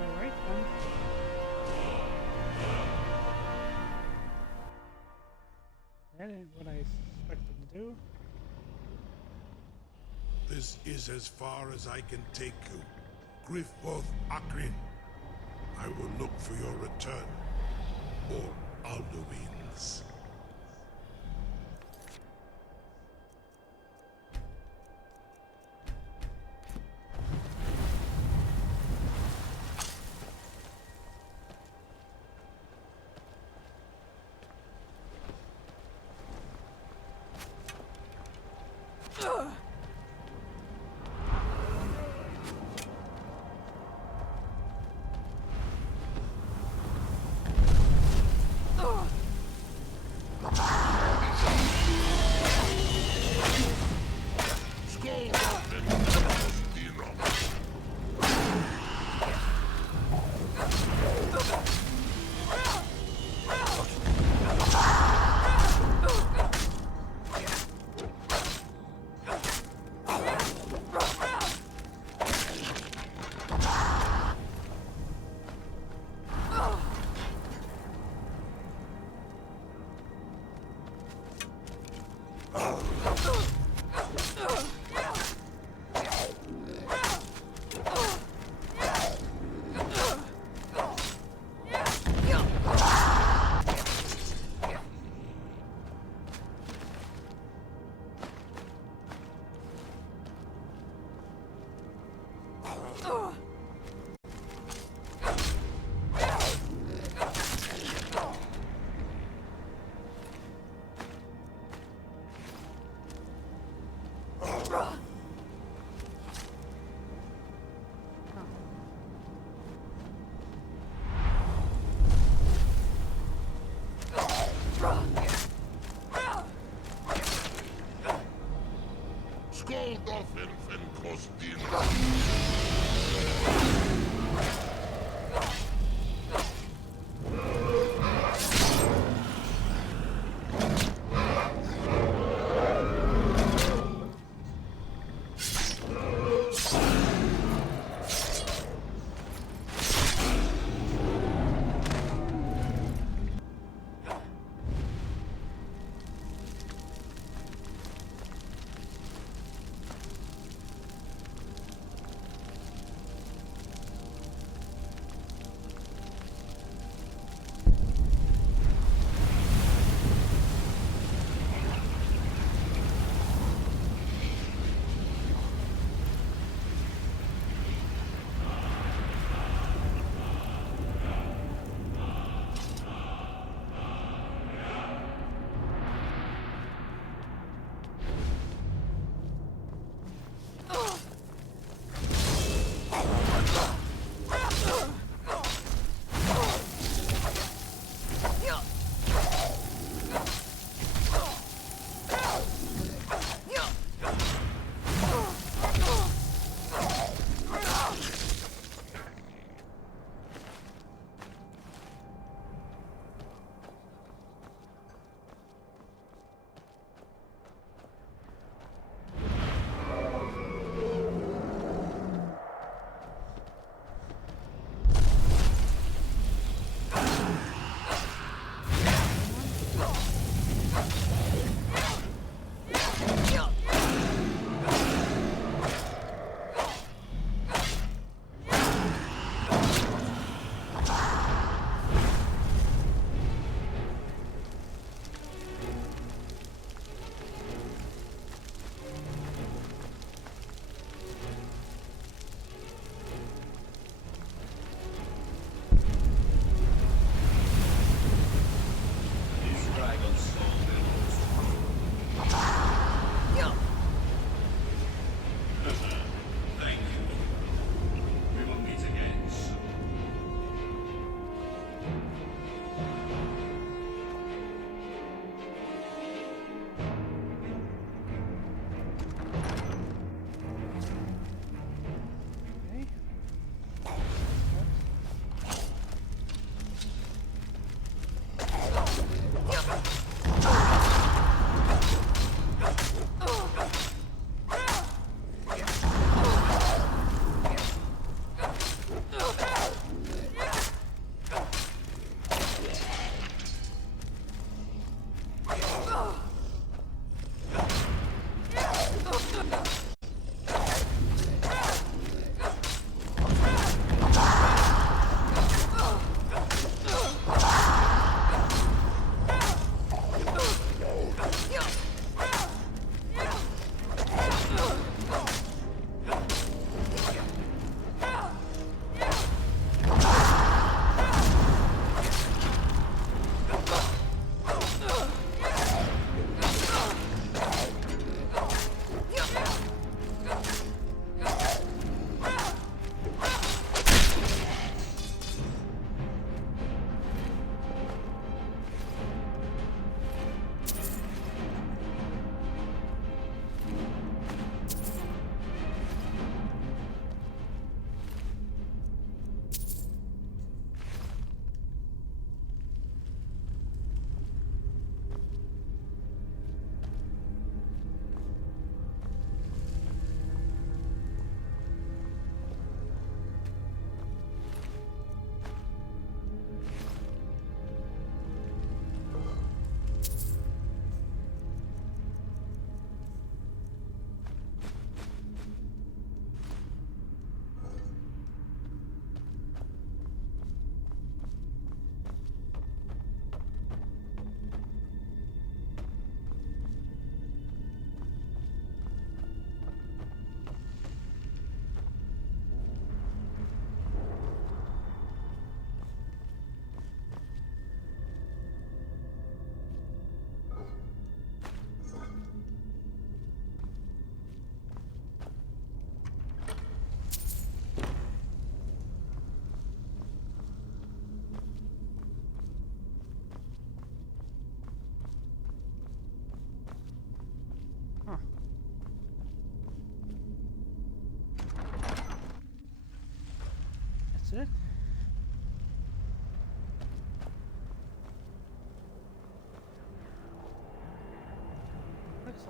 Alright then. That ain't what I expected to do. This is as far as I can take you. Griffboth Akrin. I will look for your return. Or Alduin's.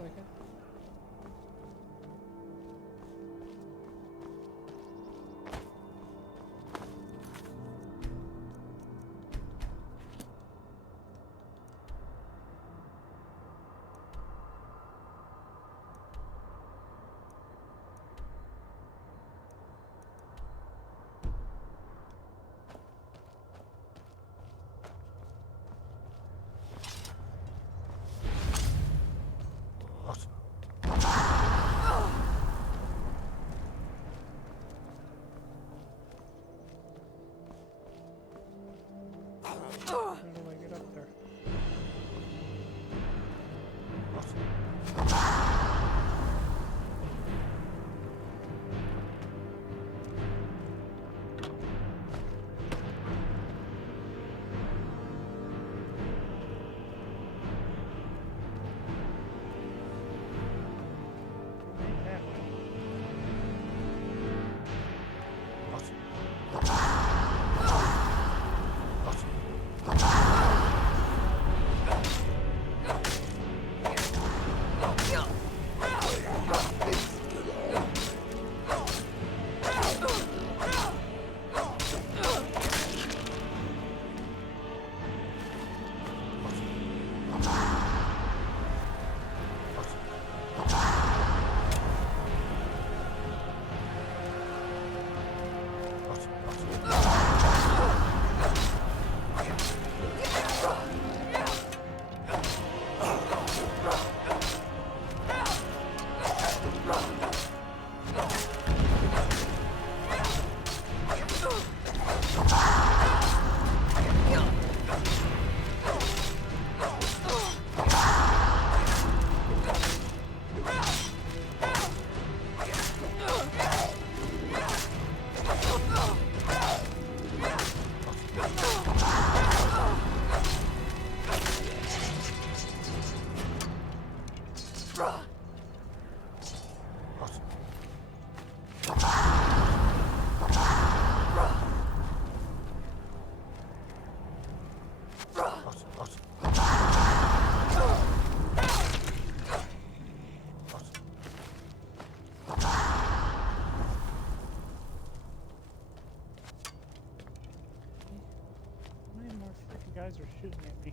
like it. How do I get up there? Ain't that way? How many more freaking guys are shooting at me?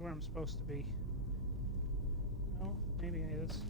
Where I'm supposed to be. No, maybe it is.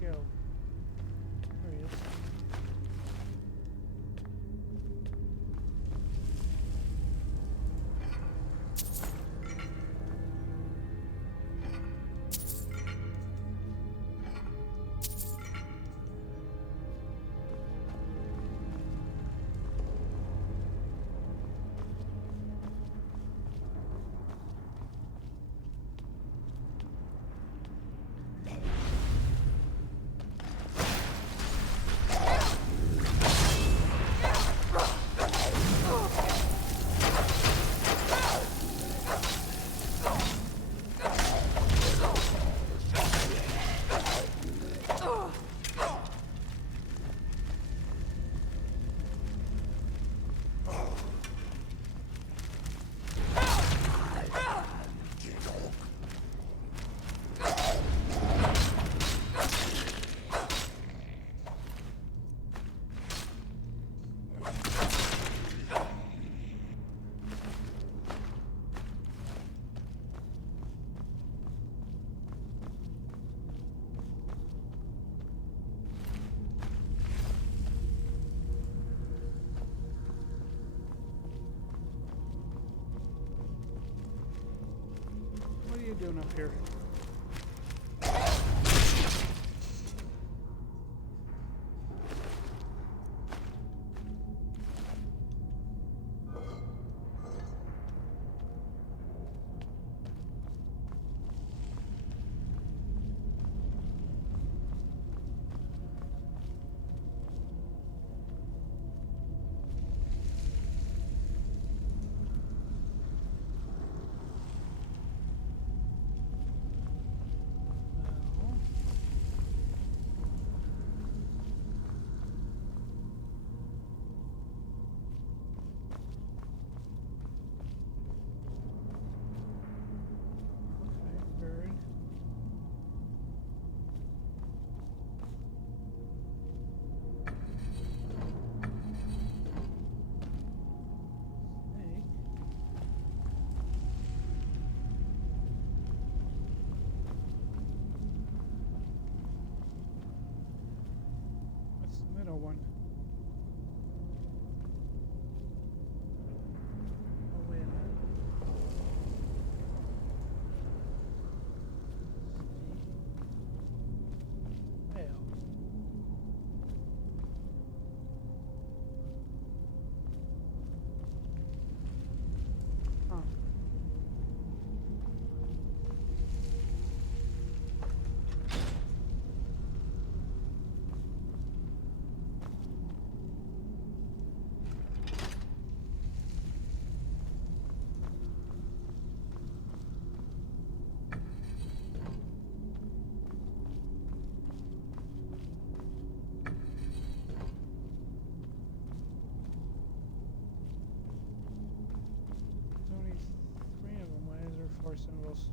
Go. There he is. What are you doing up here? One. Oh, wait a minute. Hell. Huh. Four symbols.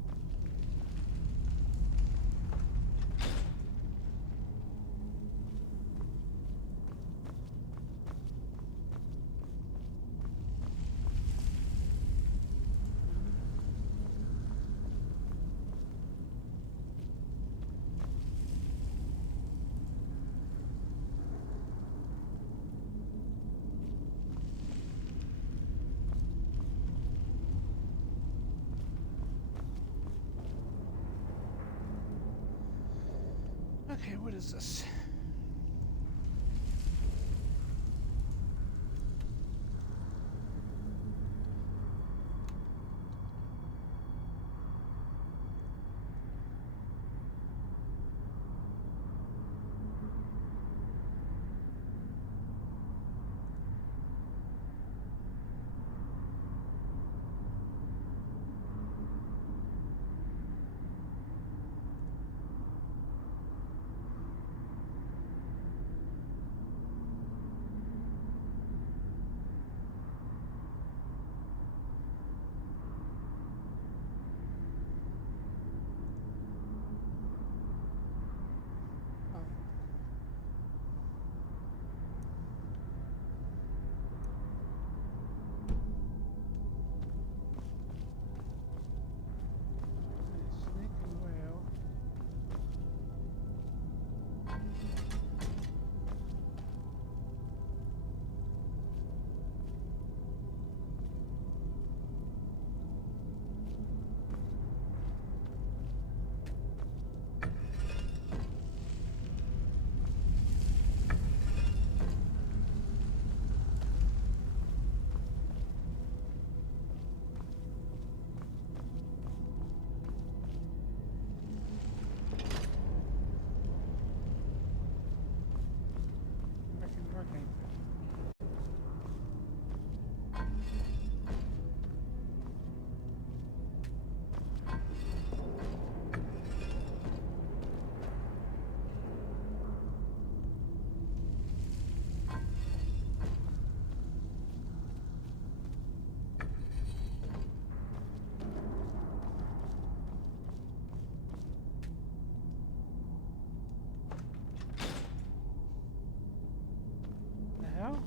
Okay, what is this? Snake and whale. Working. The hell?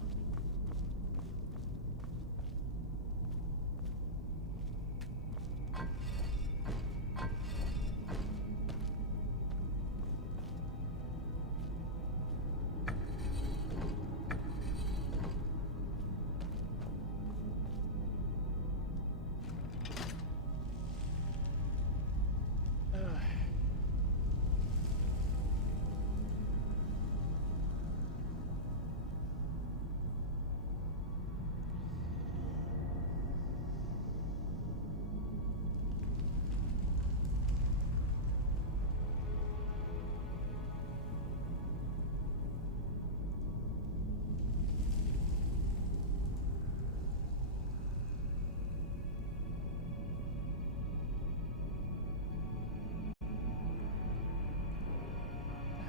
The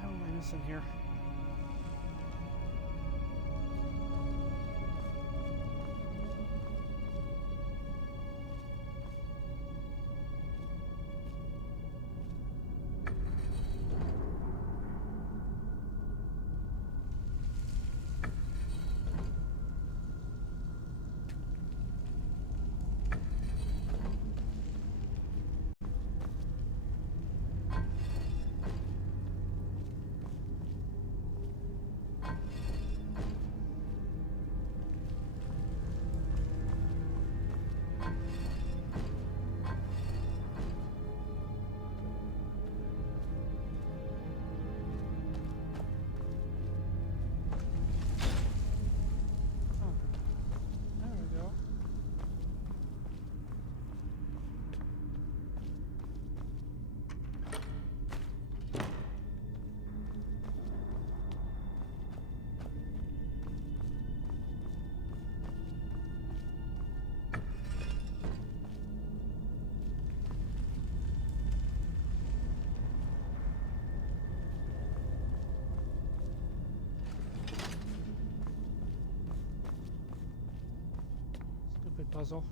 hell am I missing here? There we go. Stupid puzzle.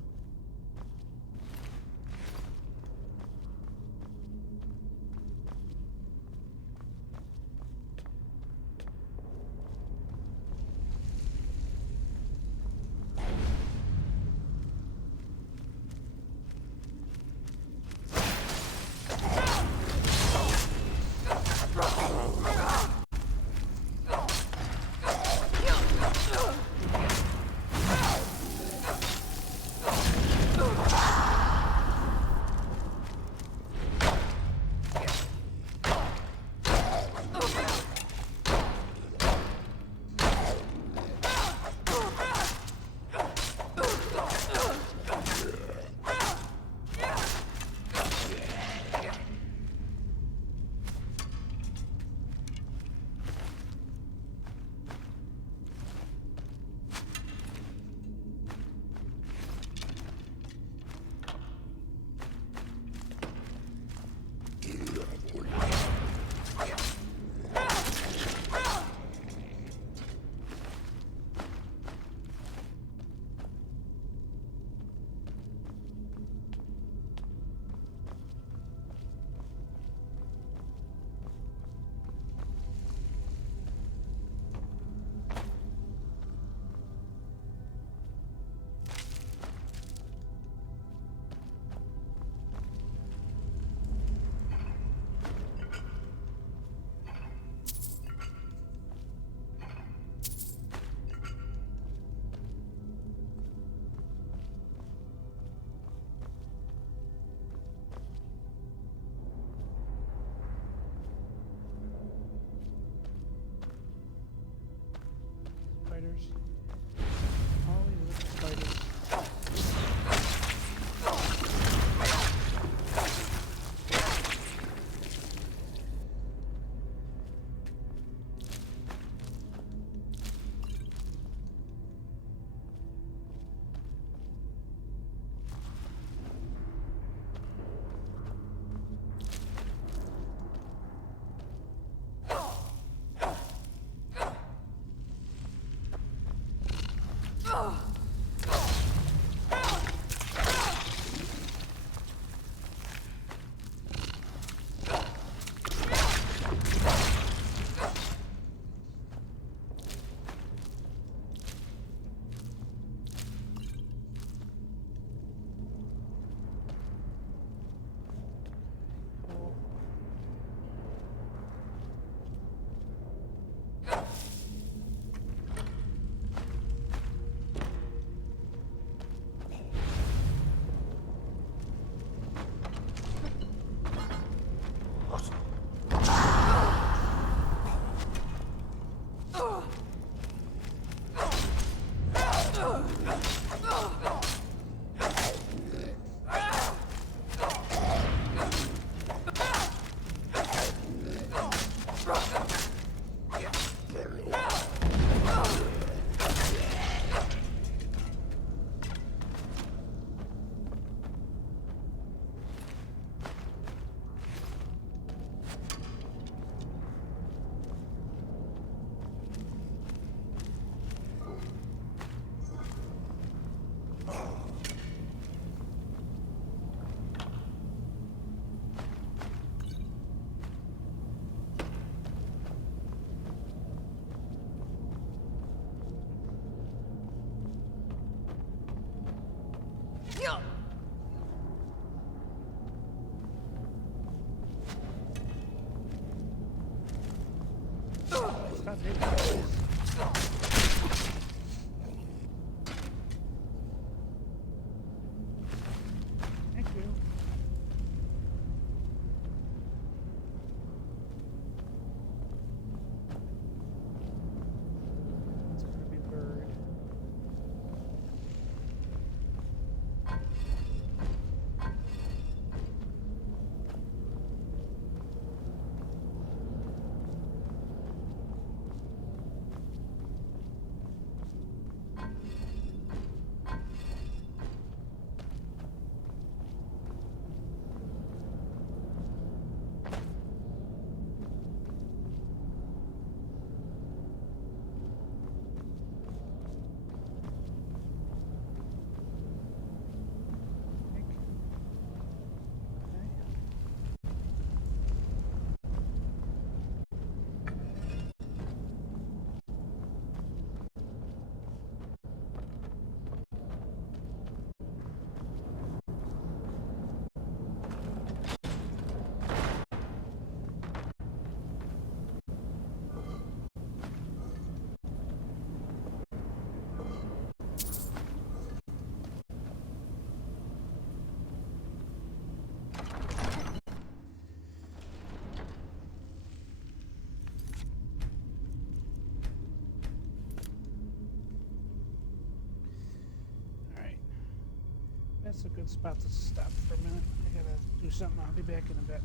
That's a good spot to stop for a minute. I gotta do something. I'll be back in a bit.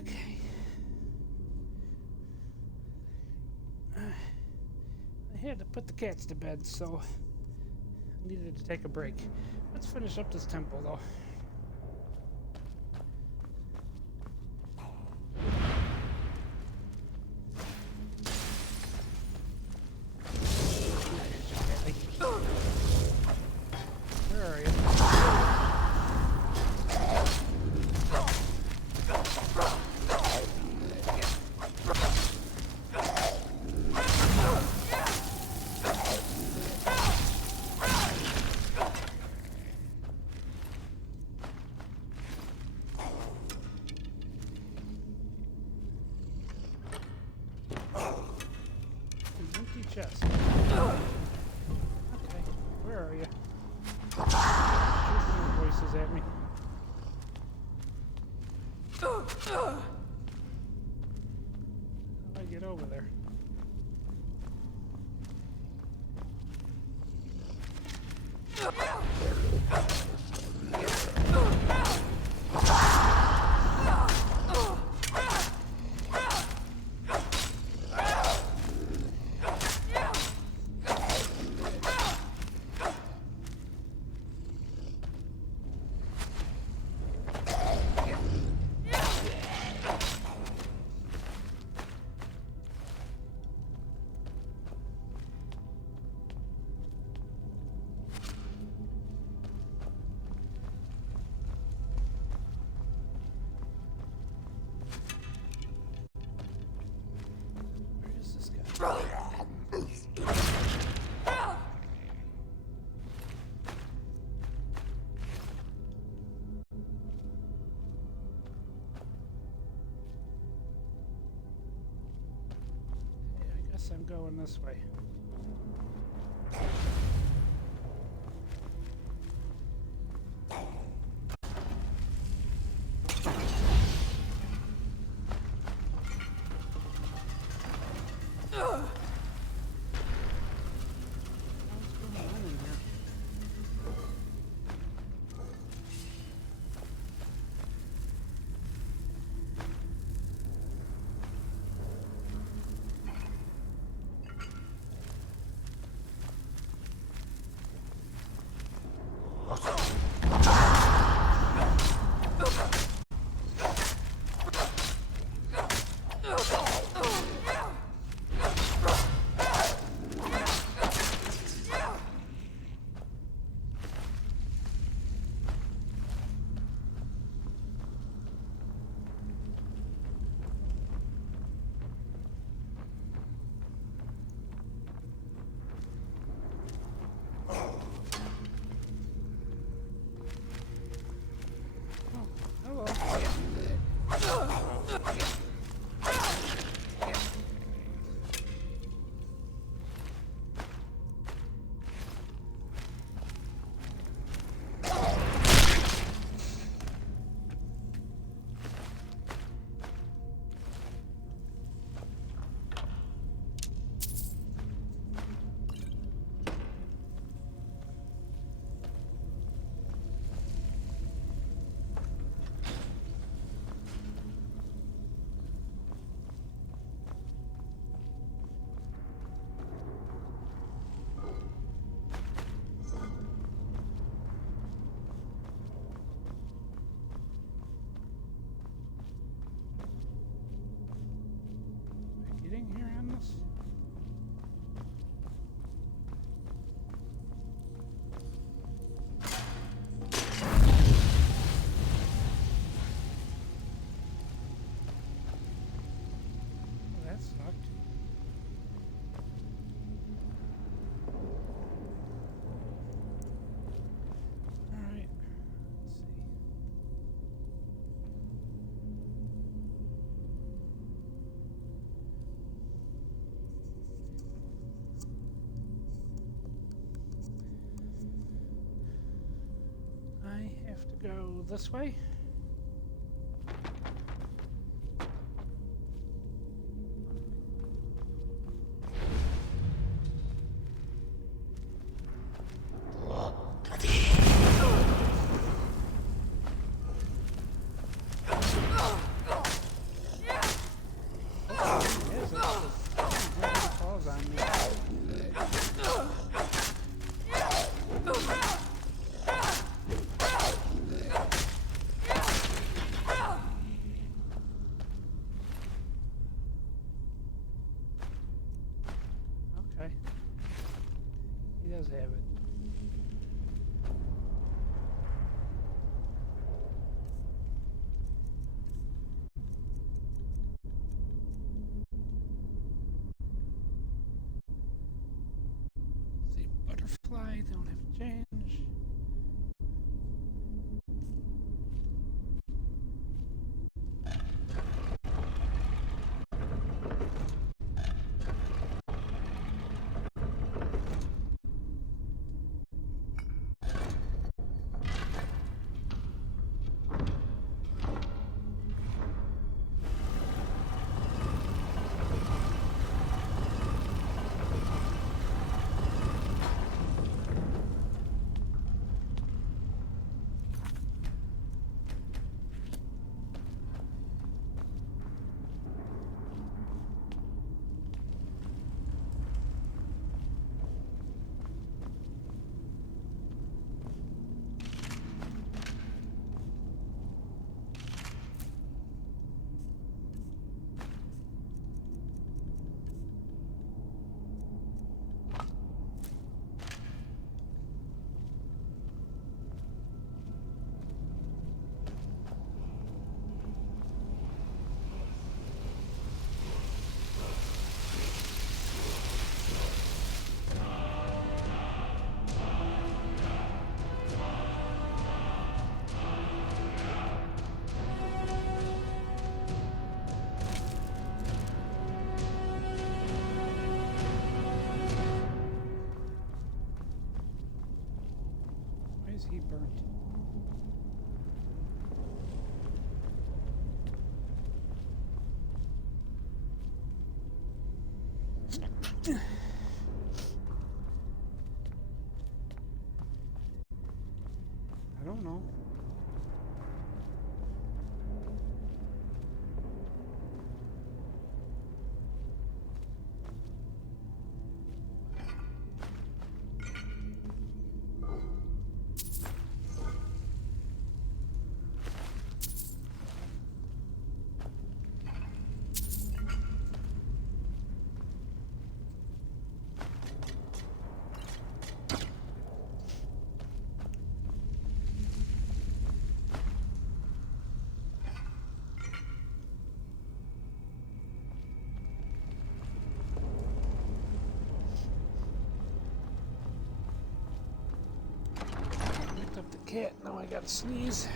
Okay. I had to put the cats to bed, so I needed to take a break. Let's finish up this temple, though. Where are you? An empty chest. Okay, where are you? Shooting your voices at me. How do I get over there? Where is this guy? I guess I'm going this way. What's going on in here? Hello. Am I getting here on this? Oh, that sucked. Alright. Let's see. I have to go this way. Falls on me. Okay. He does have it. See, butterfly, don't have to change. Why is he burnt? I don't know. Picked up the cat, now I gotta sneeze.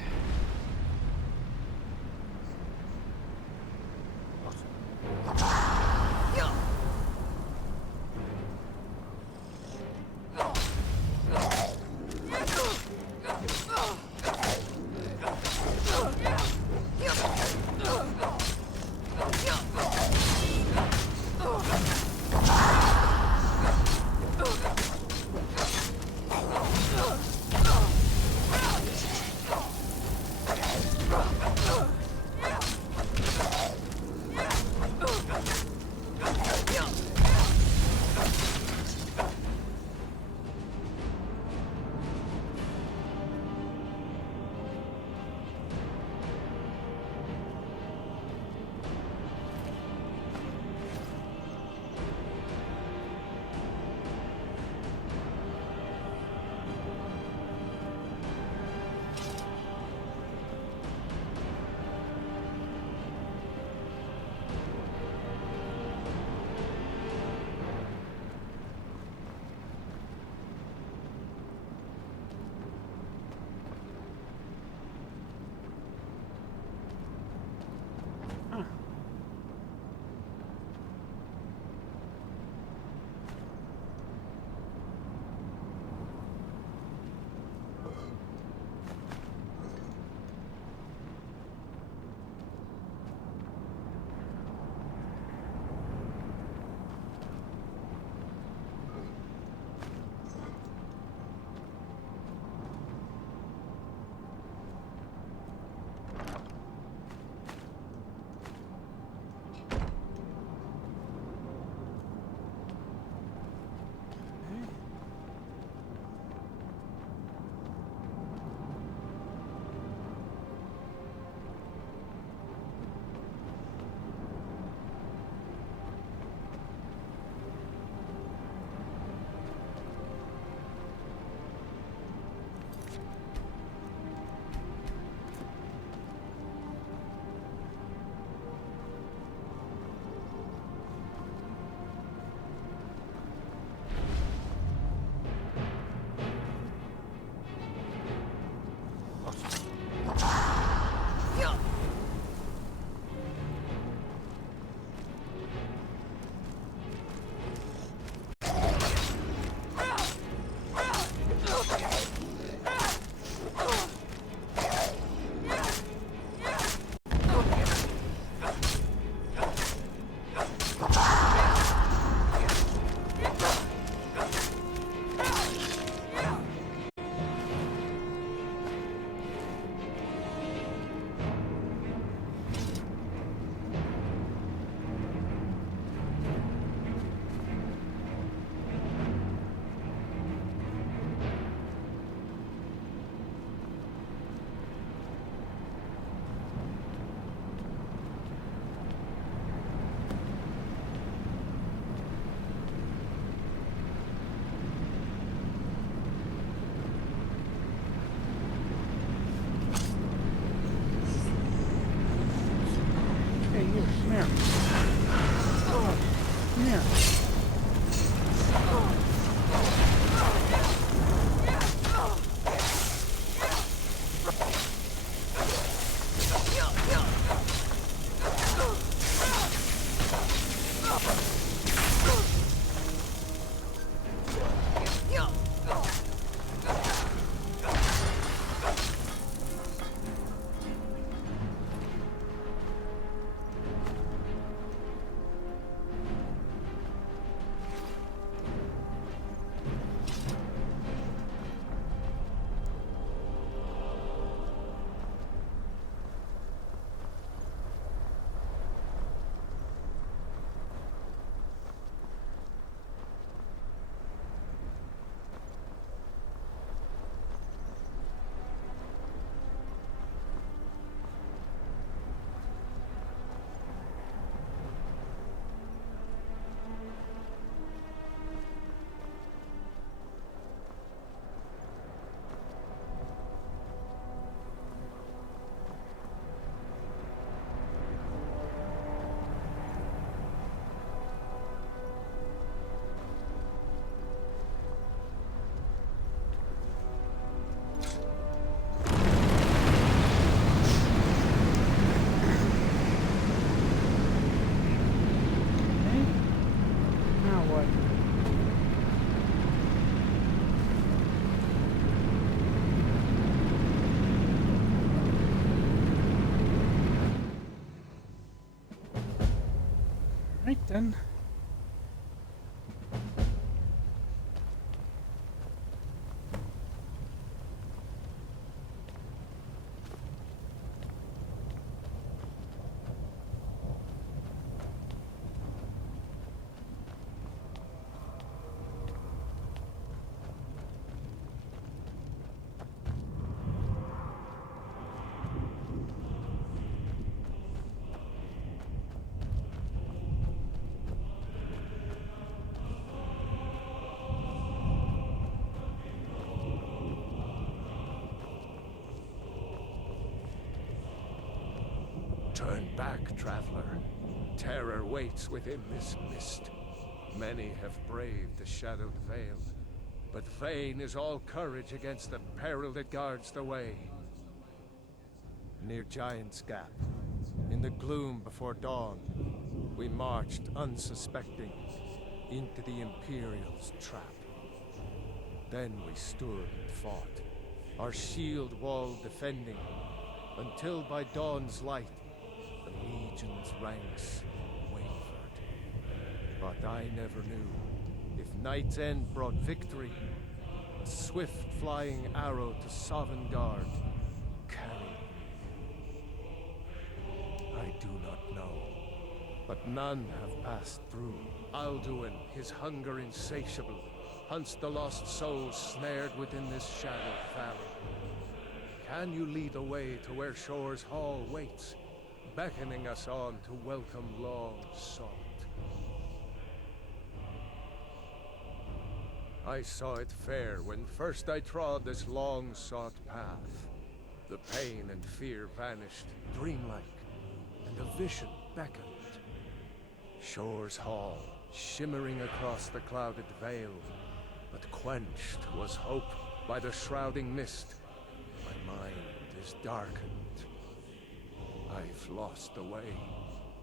here. Right then. Turn back, traveler. Terror waits within this mist. Many have braved the shadowed veil, but vain is all courage against the peril that guards the way. Near Giant's Gap, in the gloom before dawn, we marched unsuspecting into the Imperial's trap. Then we stood and fought, our shield wall defending, until by dawn's light, the Legion's ranks wavered. But I never knew if Night's End brought victory, a swift flying arrow to Sovngarde carried me. I do not know, but none have passed through. Alduin, his hunger insatiable, hunts the lost souls snared within this shadowed valley. Can you lead the way to where Shore's Hall waits, beckoning us on to welcome long sought? I saw it fair when first I trod this long-sought path. The pain and fear vanished, dreamlike, and a vision beckoned. Shore's Hall, shimmering across the clouded veil, but quenched was hope by the shrouding mist. My mind is darkened. I've lost the way,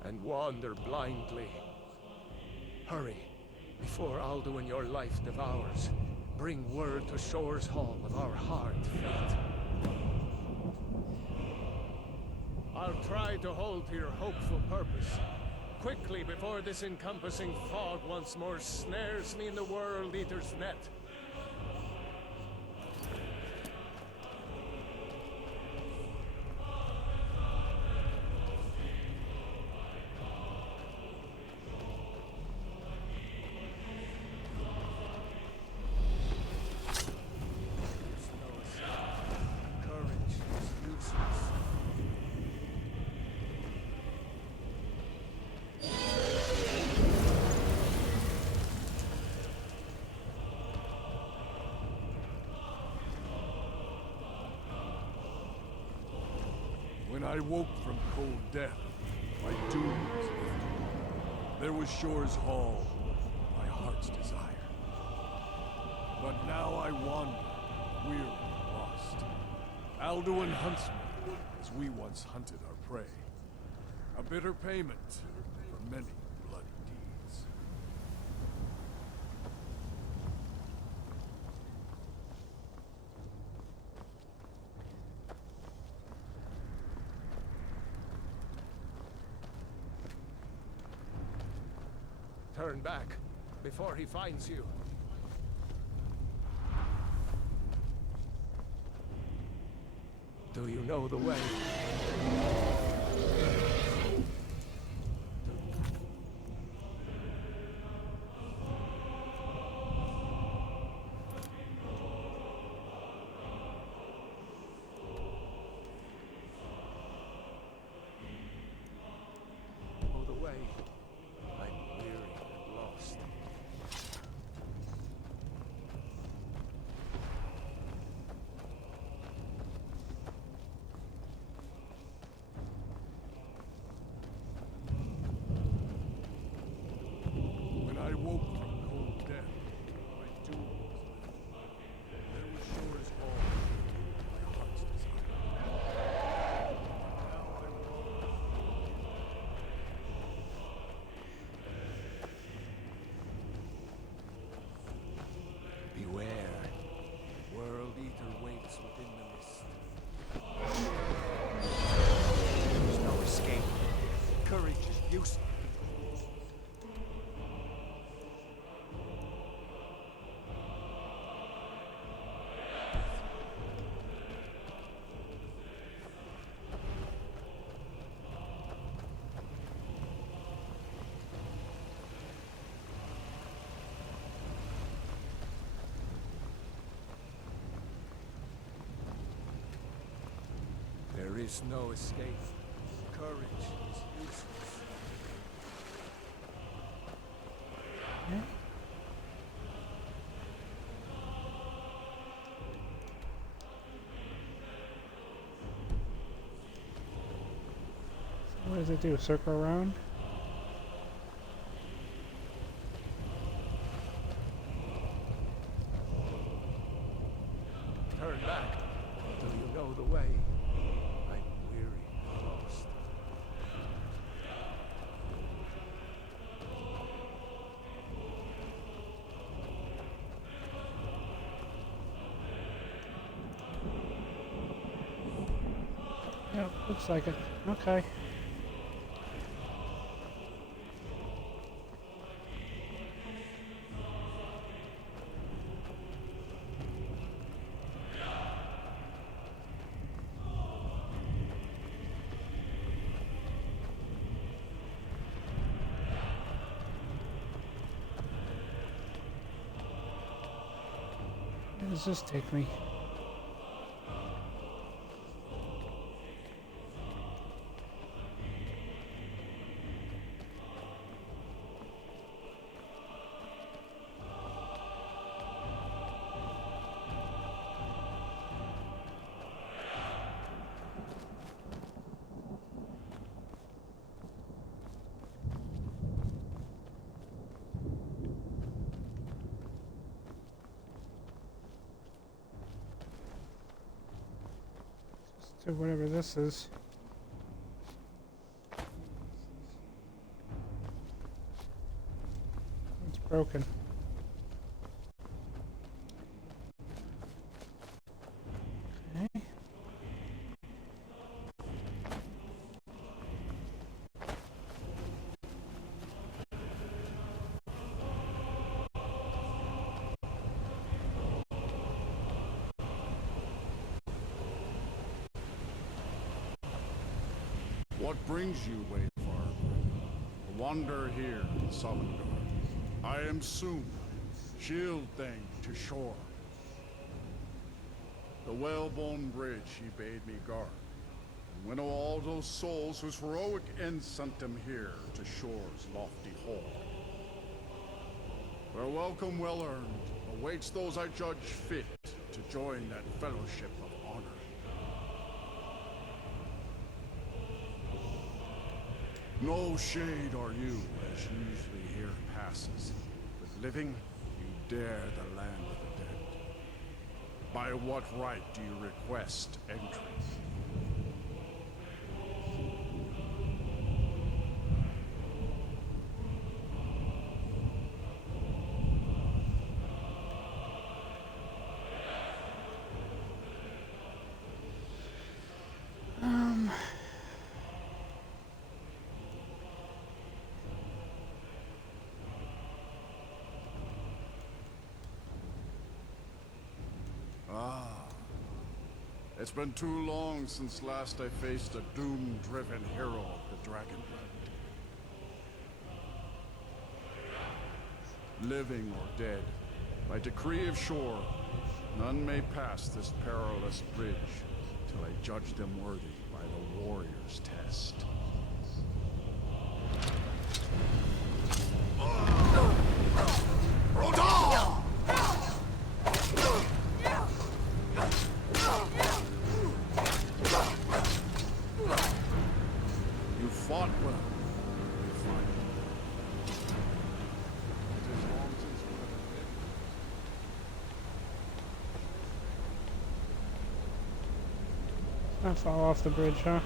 and wander blindly. Hurry, before Alduin your life devours. Bring word to Shore's Hall of our hard fate. I'll try to hold to your hopeful purpose. Quickly, before this encompassing fog once more snares me in the World Eater's net. When I woke from cold death, my doom was lifted. There was Shore's Hall, heart's desire. But now I wander, weary and lost. Alduin hunts me, as we once hunted our prey. A bitter payment for many bloody deeds. Turn back, before he finds you. Do you know the way? Know the way. I'm weary and lost. When I woke from cold death, my doom was written. There was sure as all my heart's desire. Now I Beware. World Eater waits within the mist. There's no escape. Courage is useless. There is no escape. Courage is useless. What does it do? Circle around? Turn back. Do you know the way? I'm weary and lost. Yep, looks like it. Okay. Where does this take me? To whatever this is. It's broken. Okay. What brings you, Wayfarer? Wander here in Sovngarde. I am soon, shield thing to shore. The whalebone bridge he bade me guard, and winnow all those souls whose heroic end sent them here to shore's lofty hold. Their welcome well earned awaits those I judge fit to join that fellowship of honor. No shade are you, as usually here passes, but Living, you dare the land of the dead. By what right do you request entry? It's been too long since last I faced a doom-driven hero of the Dragonland. Living or dead, by decree of shore, none may pass this perilous bridge till I judge them worthy by the warrior's test. You fought well. Finally. It is long since we have met. I fall off the bridge, huh?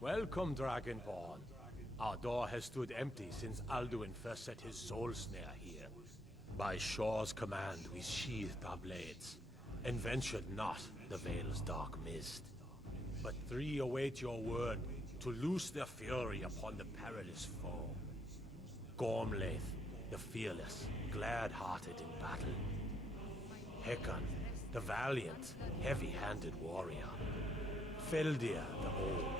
Welcome, Dragonborn. Our door has stood empty since Alduin first set his soul snare here. By Shore's command, we sheathed our blades, and ventured not the Vale's dark mist. But three await your word to loose their fury upon the perilous foe. Gormlaith, the fearless, glad-hearted in battle. Hecon, the valiant, heavy-handed warrior. Feldir, the old,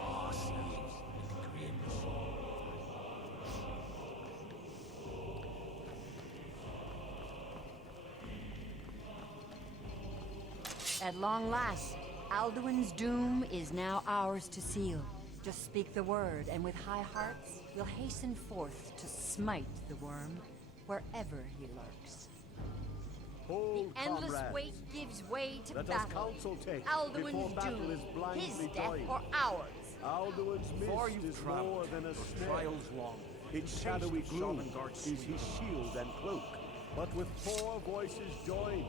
far-seeing and grim. At long last, Alduin's doom is now ours to seal. Just speak the word, and with high hearts, we'll hasten forth to smite the worm wherever he lurks. Hold, The endless comrades. wait gives way to Let us battle. counsel take Alduin's before battle doom, is blindly his death joined. or ours. Alduin's Before mist you've is traveled more than a for snare. trials long, In taste shadowy of gloom Sovngarde's is sweet his arms. shield and cloak. But with 4 voices joined,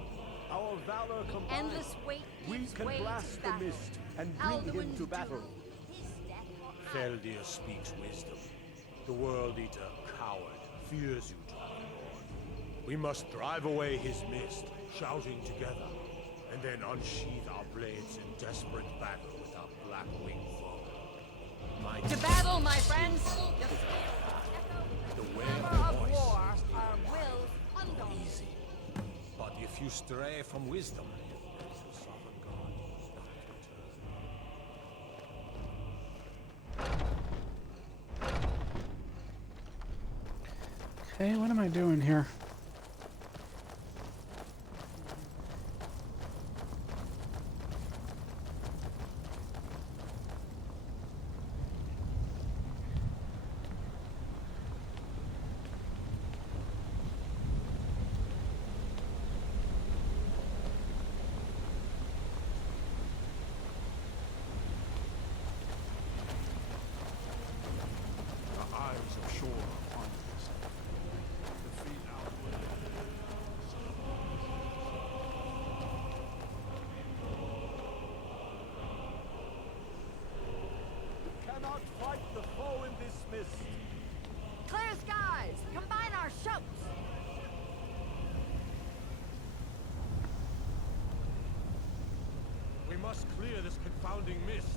our valor combined, endless wait we gives can way to blast the battle. mist and bring him Alduin's to battle. doom, his death or Feldir speaks wisdom. The World Eater, coward, fears you, Dragonborn. We must drive away his mist, shouting together, and then unsheath our blades in desperate battle with our black-winged foe. My To battle, my friends! the way Hammer of of voice war, is the our wills undaunted. easy. But if you stray from wisdom, the sovereign God does not Okay, what am I doing here? The eyes of shore upon us. The feet outward. You cannot fight the foe in this mist. Clear skies! Combine our shouts! We must clear this confounding mist.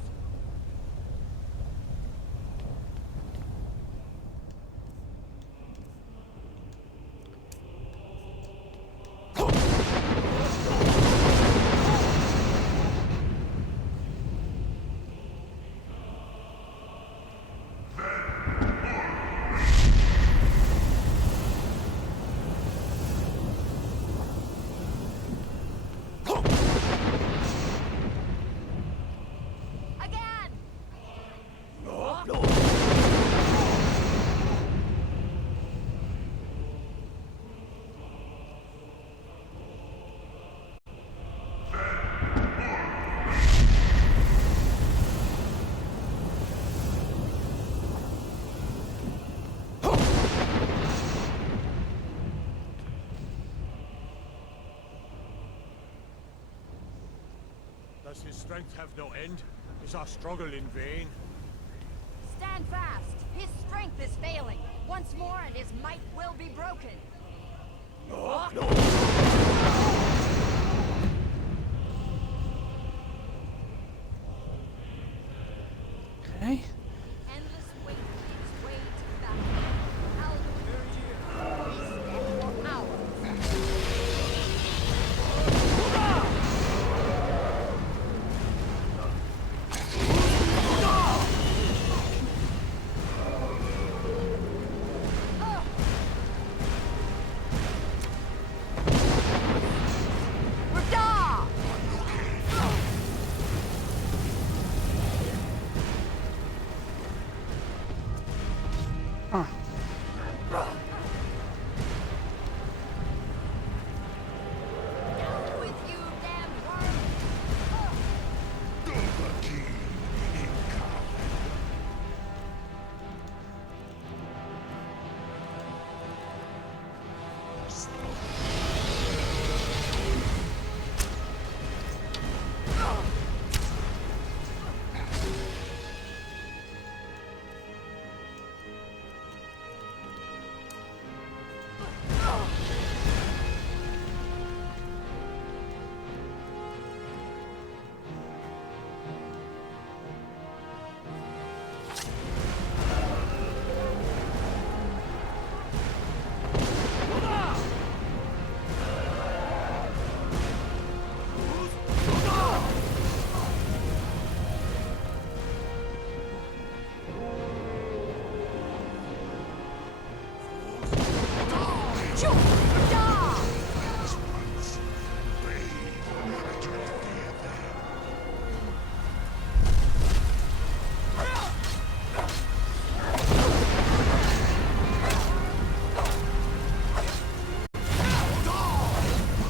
Does his strength have no end? Is our struggle in vain? Stand fast! His strength is failing. Once more and his might will be broken. Okay. Endless wait gives way to battle. Alduin is dead for hours. Huh. Down with you, damn worm!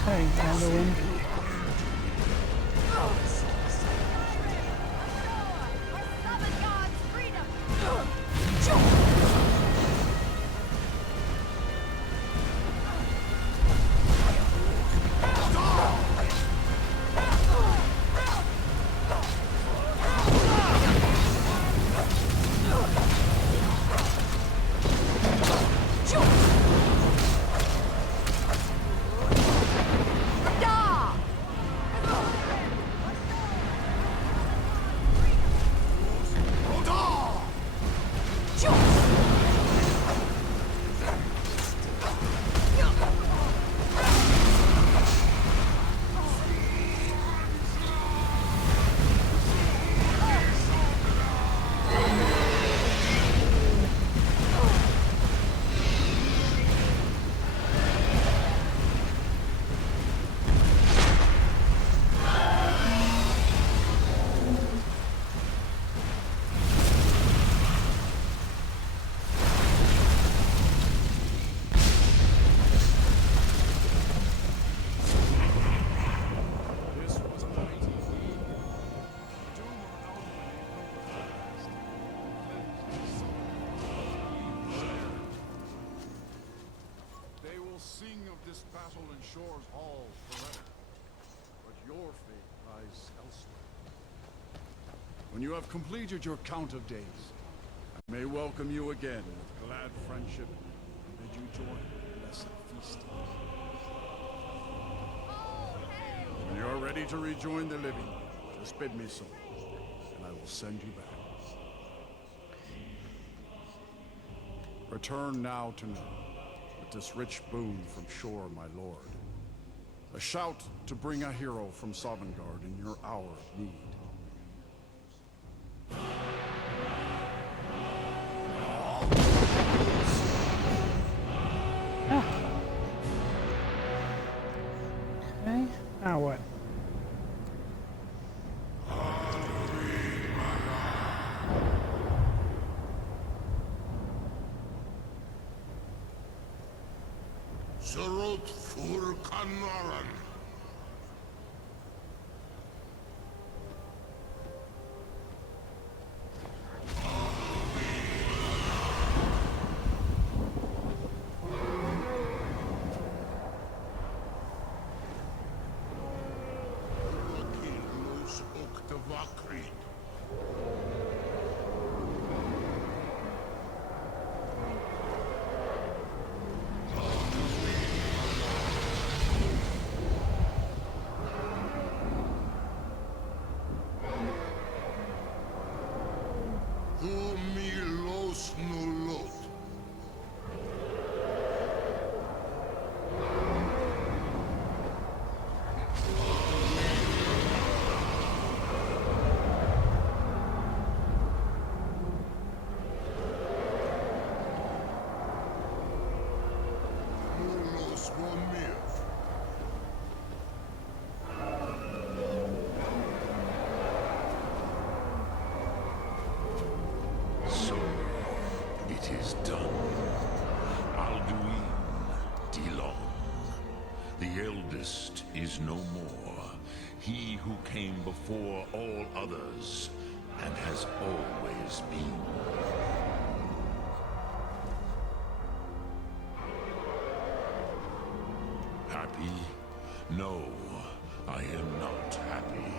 Okay, Alduin. They will sing of this battle in Shore's Hall forever. But your fate lies elsewhere. When you have completed your count of days, I may welcome you again with glad friendship and bid you join in blessed feasting. When you are ready to rejoin the living, just bid me so, and I will send you back. Return now to me with this rich boon from Shore, my lord. A shout to bring a hero from Sovngarde in your hour of need. Okay, now what? Surut fur kanaran. Nos The eldest is no more. He who came before all others, and has always been. Happy? No, I am not happy.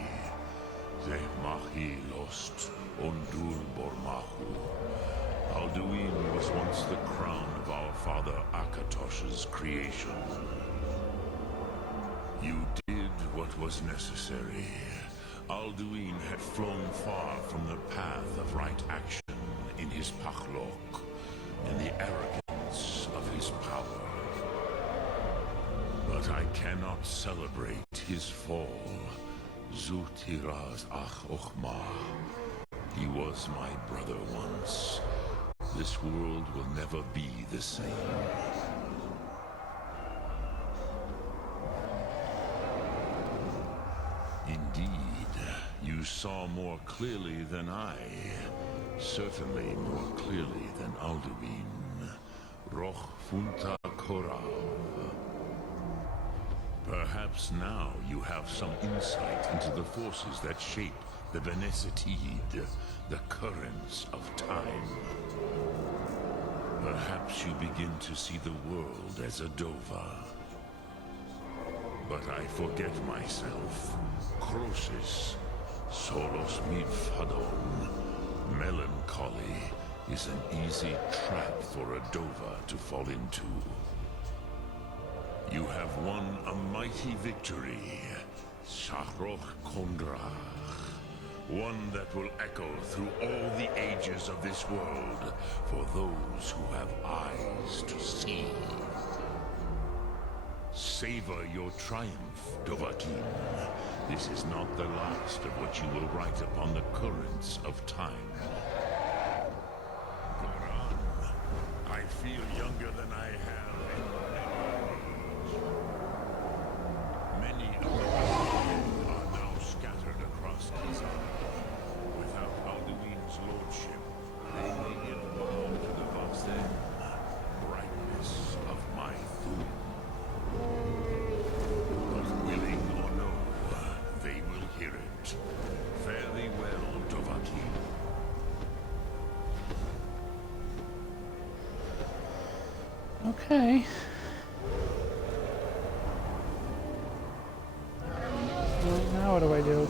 Ze mahi lost, ondur bormahu. Alduin was once the crown of our father Akatosh's creation. You did what was necessary. Alduin had flown far from the path of right action in his pachlok, in the arrogance of his power. But I cannot celebrate his fall. Zutiraz ach ochmah. He was my brother once. This world will never be the same. Indeed, you saw more clearly than I. Certainly more clearly than Alduin. Roch funta korav. Perhaps now you have some insight into the forces that shape the Benesitid, the currents of time. Perhaps you begin to see the world as a Dova. But I forget myself. Crosis, solos mid fadon. Melancholy is an easy trap for a Dova to fall into. You have won a mighty victory, Shahroch Kondrach. One that will echo through all the ages of this world for those who have eyes to see. Savor your triumph, Dovahkiin. This is not the last of what you will write upon the currents of time. Goran, I feel younger than I have in many of the dead are now scattered across Kazan. Without Alduin's lordship, they may get bound to the Vasen, brightness of my Thum. But willing or no, they will hear it. Fare thee well, Dovahkiin. Okay. Well, now what do I do?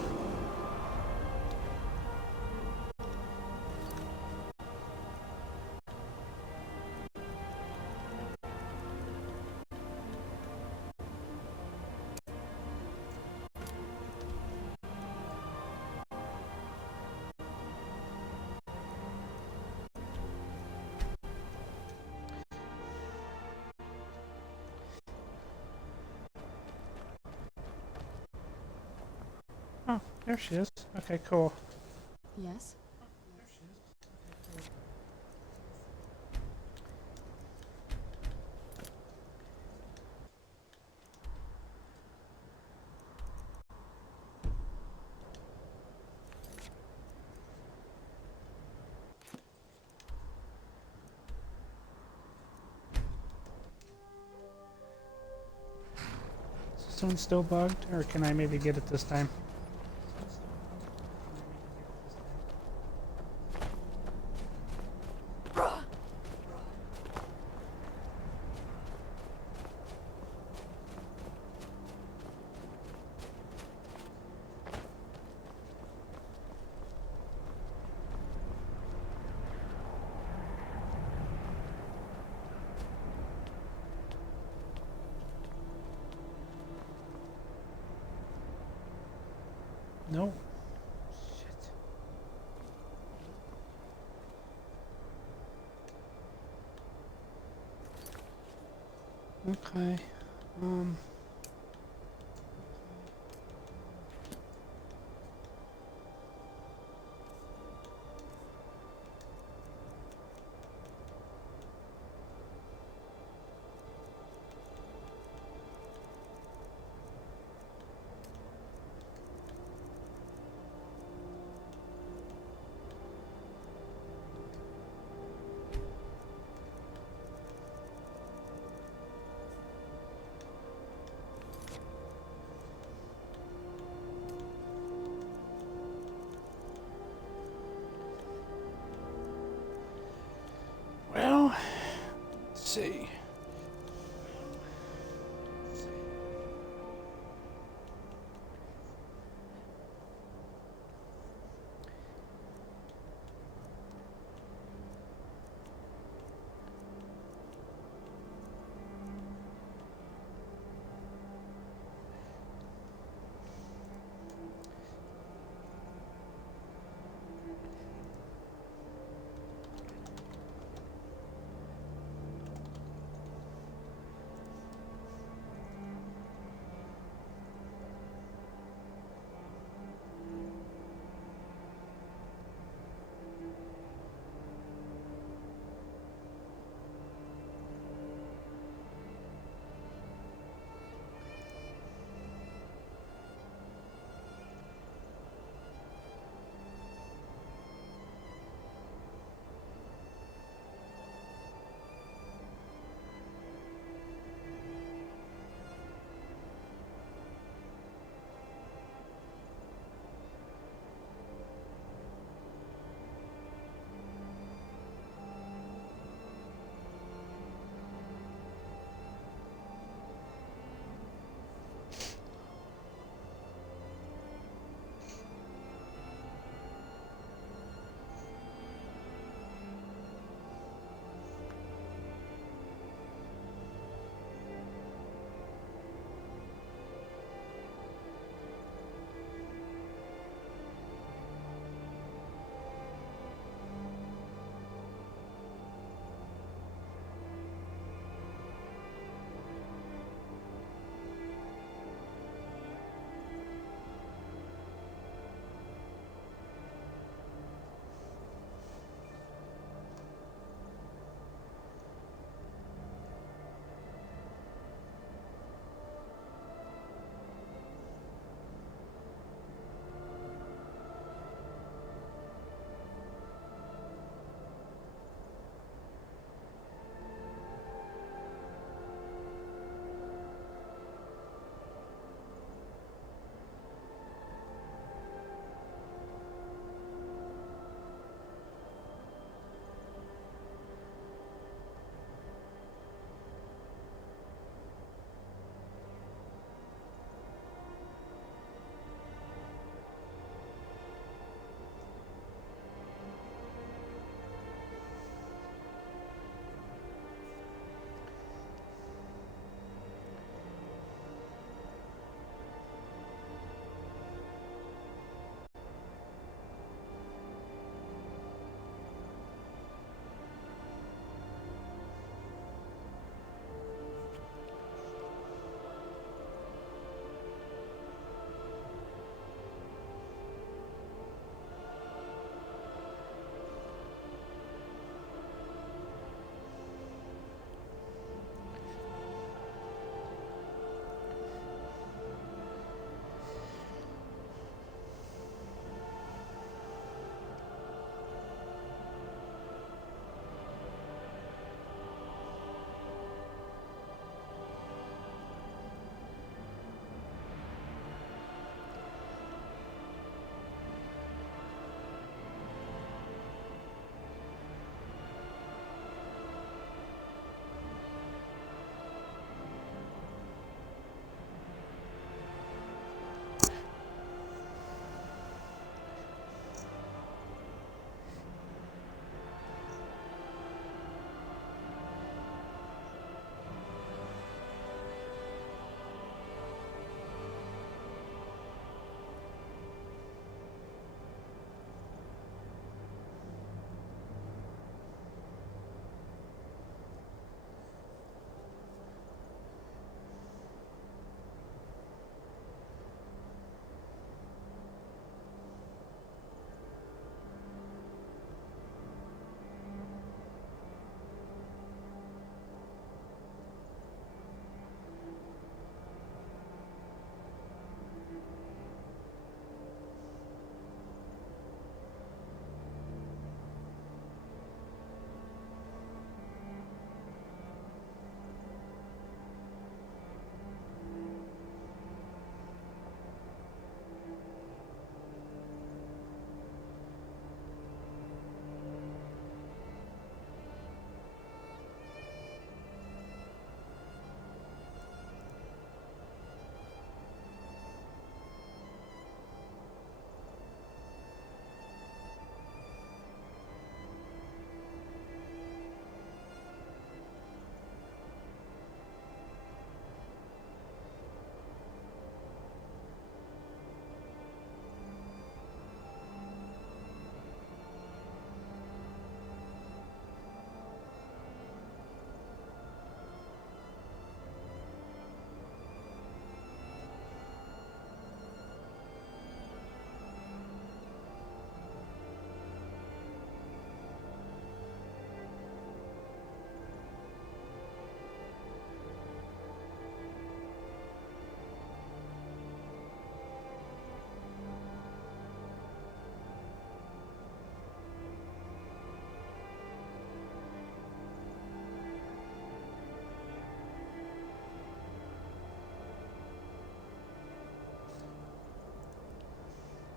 Oh, there she is. Okay, cool. Yes? Is this one still bugged, or can I maybe get it this time? No. Shit. Okay.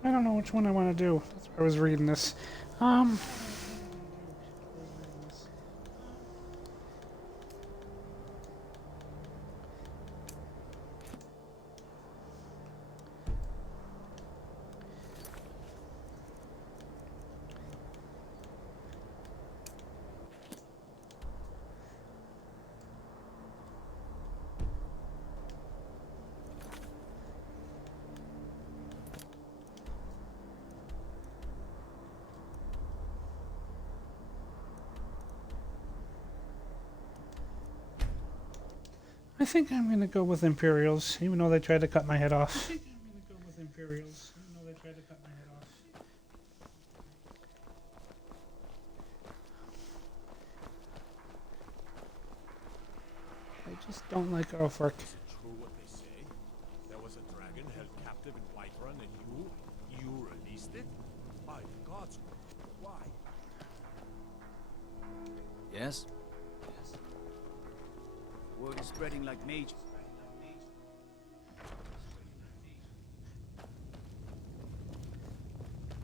I don't know which one I want to do. That's why I was reading this. I think I'm going to go with Imperials, even though they tried to cut my head off. I think I'm going to go with Imperials, even though they tried to cut my head off. I just don't like Ulfric. Is it true what they say? There was a dragon held captive in Whiterun and you released it? By God's will, why? Yes? Word is spreading like mage.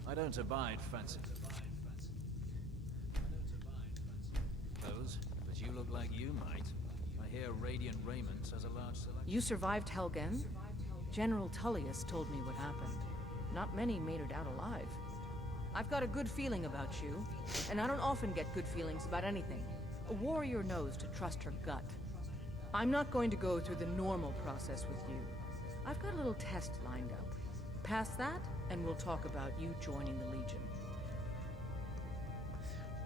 I don't abide fancy clothes, but you look like you might. I hear Radiant Raiment has a large selection. You survived Helgen? General Tullius told me what happened. Not many made it out alive. I've got a good feeling about you, and I don't often get good feelings about anything. A warrior knows to trust her gut. I'm not going to go through the normal process with you. I've got a little test lined up. Pass that, and we'll talk about you joining the Legion.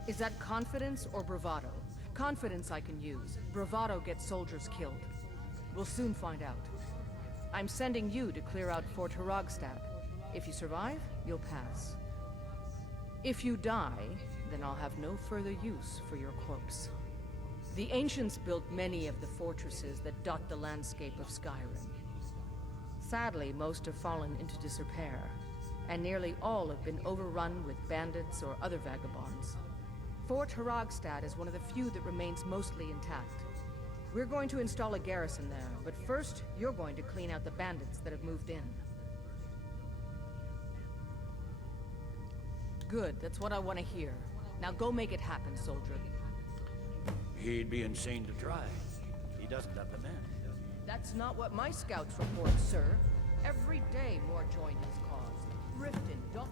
Is that confidence or bravado? Confidence I can use. Bravado gets soldiers killed. We'll soon find out. I'm sending you to clear out Fort Haragstad. If you survive, you'll pass. If you die, then I'll have no further use for your corpse. The ancients built many of the fortresses that dot the landscape of Skyrim. Sadly, most have fallen into disrepair, and nearly all have been overrun with bandits or other vagabonds. Fort Haragstad is one of the few that remains mostly intact. We're going to install a garrison there, but first, you're going to clean out the bandits that have moved in. Good, that's what I want to hear. Now go make it happen, soldier. He'd be insane to try. He doesn't have the men. That's not what my scouts report, sir. Every day more join his cause. Riften, don't...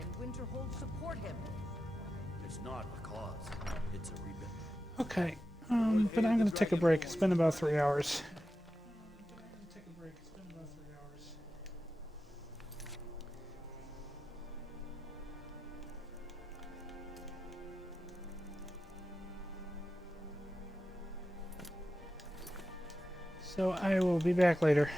and Winterhold support him. It's not a cause. It's a rebuild. Okay, but I'm going to take a break. It's been about 3 hours. So I will be back later.